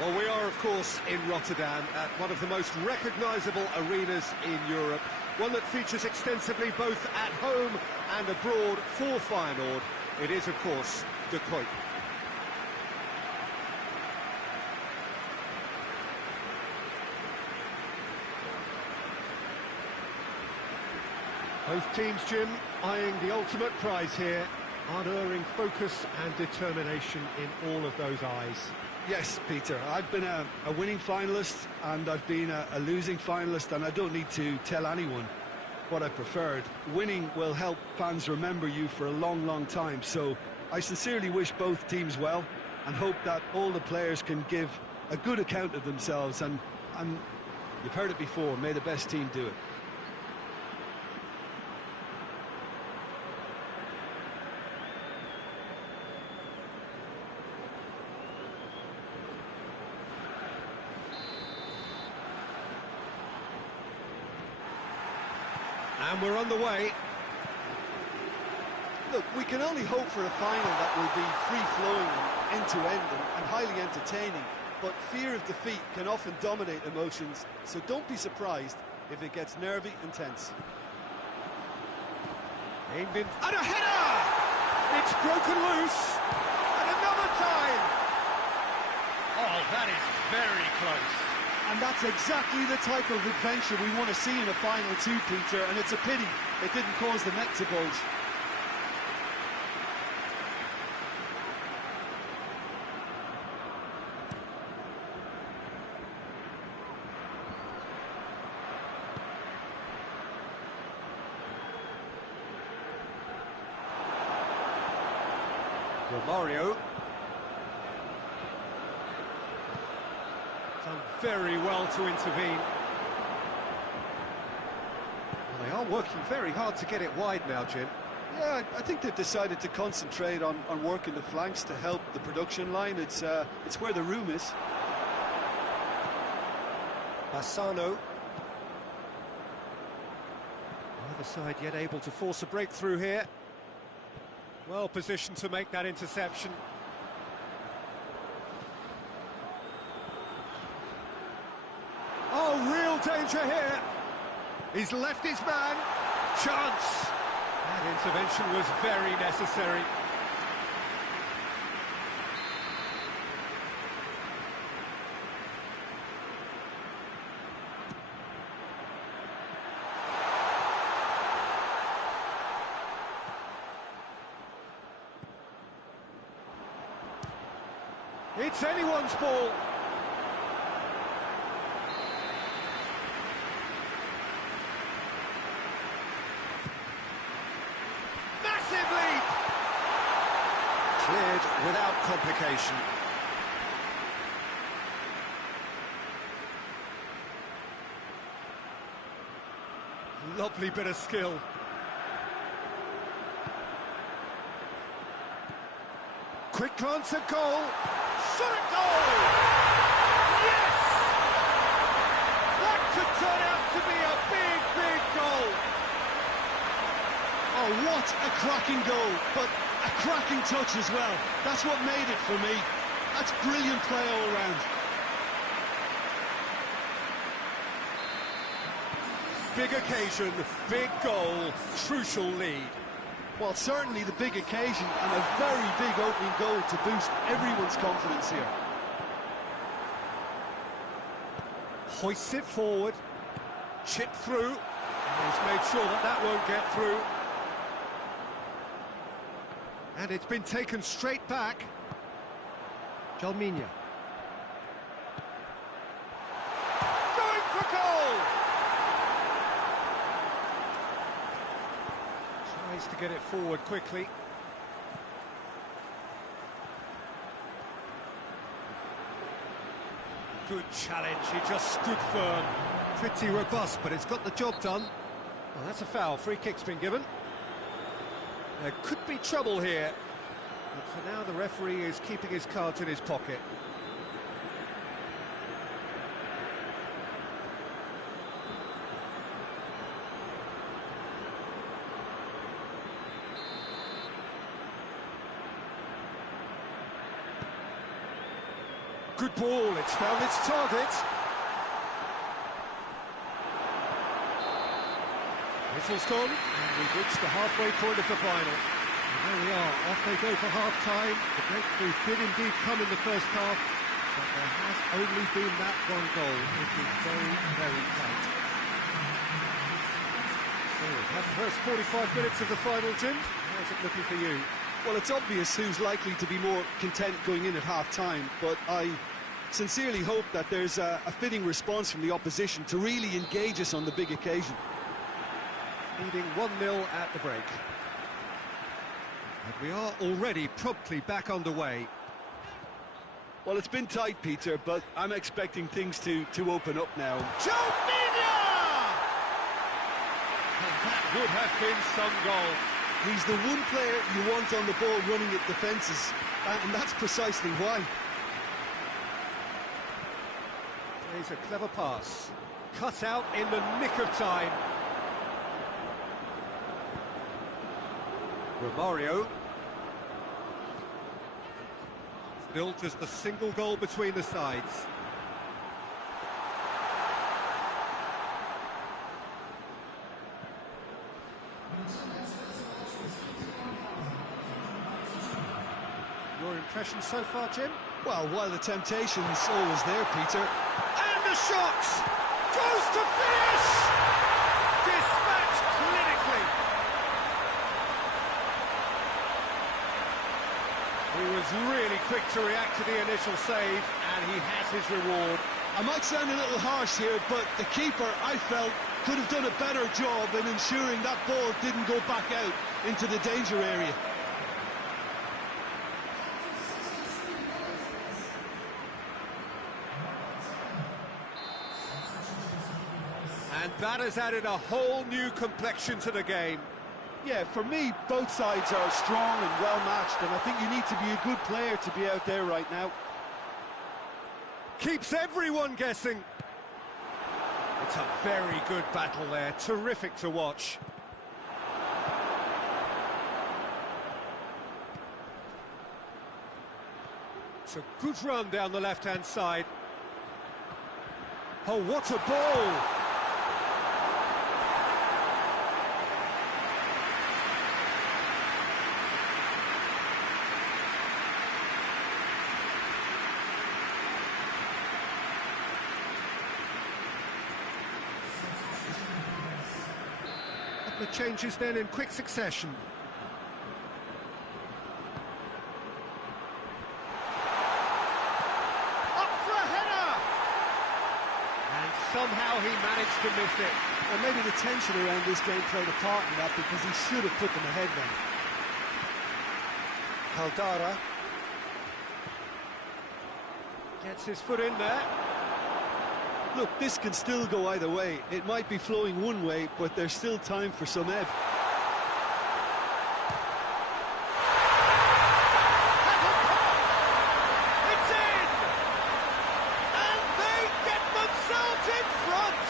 Well, we are, of course, in Rotterdam, at one of the most recognisable arenas in Europe, one that features extensively both at home and abroad for Feyenoord. It is, of course, De Kuip. Both teams, Jim, eyeing the ultimate prize here, unerring focus and determination in all of those eyes. Yes, Peter, I've been a winning finalist and I've been a losing finalist, and I don't need to tell anyone what I preferred. Winning will help fans remember you for a long, long time, so I sincerely wish both teams well and hope that all the players can give a good account of themselves, and you've heard it before, may the best team do it. And we're on the way. Look, we can only hope for a final that will be free-flowing and end-to-end and highly entertaining, but fear of defeat can often dominate emotions, so don't be surprised if it gets nervy and tense. Aimed in, and a header! It's broken loose, and another time! Oh, that is very close. And that's exactly the type of adventure we want to see in a final too, Peter, and it's a pity it didn't cause the net to bulge. Mario. Done very well to intervene. Well, they are working very hard to get it wide now, Jim. Yeah, I think they've decided to concentrate on working the flanks to help the production line. It's where the room is. Bassano. Either side yet able to force a breakthrough here. Well positioned to make that interception. Oh, real danger here. He's left his man. Chance. That intervention was very necessary. It's anyone's ball. Massive lead. Cleared without complication. Lovely bit of skill. Quick glance at goal. Shot at goal! Yes! That could turn out to be a big, big goal. Oh, what a cracking goal, but a cracking touch as well. That's what made it for me. That's brilliant play all round. Big occasion, big goal, crucial lead. Well, certainly the big occasion and a very big opening goal to boost everyone's confidence here. Hoists it forward, chip through, and he's made sure that that won't get through. And it's been taken straight back. Jalminha. Going for goal! Tries to get it forward quickly. Good challenge, he just stood firm. Pretty robust, but it's got the job done. Well, that's a foul. Free kick's been given. There could be trouble here. But for now, the referee is keeping his cards in his pocket. Good ball, it's found its target. Whistle's gone, and we've reached the halfway point of the final. And there we are, off they go for half-time. The breakthrough did indeed come in the first half, but there has only been that one goal. It is very, very tight. So we've had the first 45 minutes of the final, Jim. How's it looking for you? Well, it's obvious who's likely to be more content going in at half-time, but I sincerely hope that there's a fitting response from the opposition to really engage us on the big occasion. Leading 1-0 at the break. And we are already promptly back underway. Well, it's been tight, Peter, but I'm expecting things to open up now. Torneo! And that would have been some goal. He's the one player you want on the ball running at defences, and that's precisely why. Here's a clever pass. Cut out in the nick of time. Romario. Still just a single goal between the sides. Your impression so far, Jim? Well, while the temptation's always there, Peter. And the shot! Goes to finish! Dispatched clinically! He was really quick to react to the initial save, and he has his reward. I might sound a little harsh here, but the keeper, I felt, could have done a better job in ensuring that ball didn't go back out into the danger area. And that has added a whole new complexion to the game. Yeah, for me, both sides are strong and well-matched, and I think you need to be a good player to be out there right now. Keeps everyone guessing. It's a very good battle there, terrific to watch. It's a good run down the left-hand side. Oh, what a ball! The changes then in quick succession. Up for a header! And somehow he managed to miss it. And maybe the tension around this game played a part in that, because he should have put them ahead then. Caldara gets his foot in there. Look, this can still go either way. It might be flowing one way, but there's still time for some ebb. It's in! And they get themselves in front!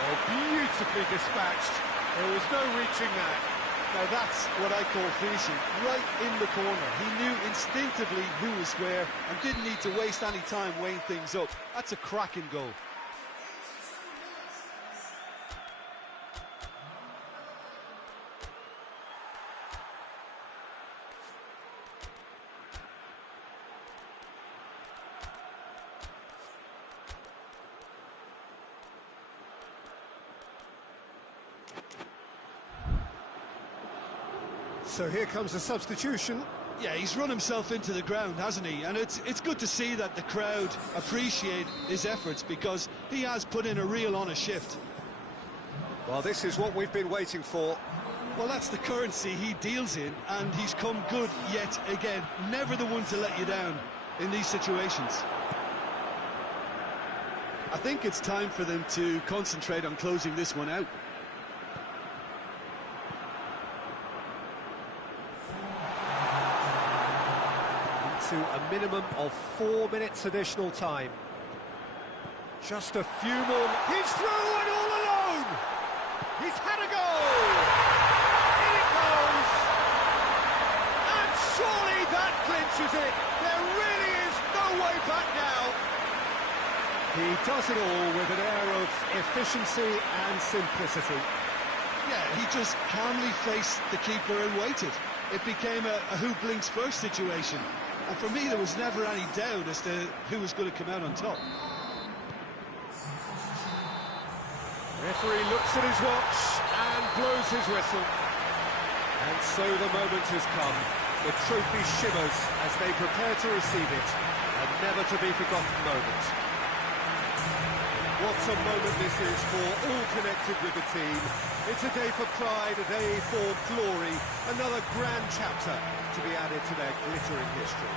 Oh, beautifully dispatched. There was no reaching that. Now that's what I call finishing, right in the corner. He knew instinctively who was where and didn't need to waste any time weighing things up. That's a cracking goal. So here comes a substitution. Yeah, he's run himself into the ground, hasn't he? And it's good to see that the crowd appreciate his efforts, because he has put in a real honest shift. Well, this is what we've been waiting for. Well, that's the currency he deals in, and he's come good yet again. Never the one to let you down in these situations. I think it's time for them to concentrate on closing this one out. Into a minimum of 4 minutes additional time. Just a few more. He's through and all alone! He's had a go! In it goes! And surely that clinches it! There really is no way back now! He does it all with an air of efficiency and simplicity. Yeah, he just calmly faced the keeper and waited. It became a who blinks first situation. And for me, there was never any doubt as to who was going to come out on top. Referee looks at his watch and blows his whistle. And so the moment has come. The trophy shimmers as they prepare to receive it. A never-to-be-forgotten moment. What a moment this is for all connected with the team. It's a day for pride, a day for glory, another grand chapter to be added to their glittering history.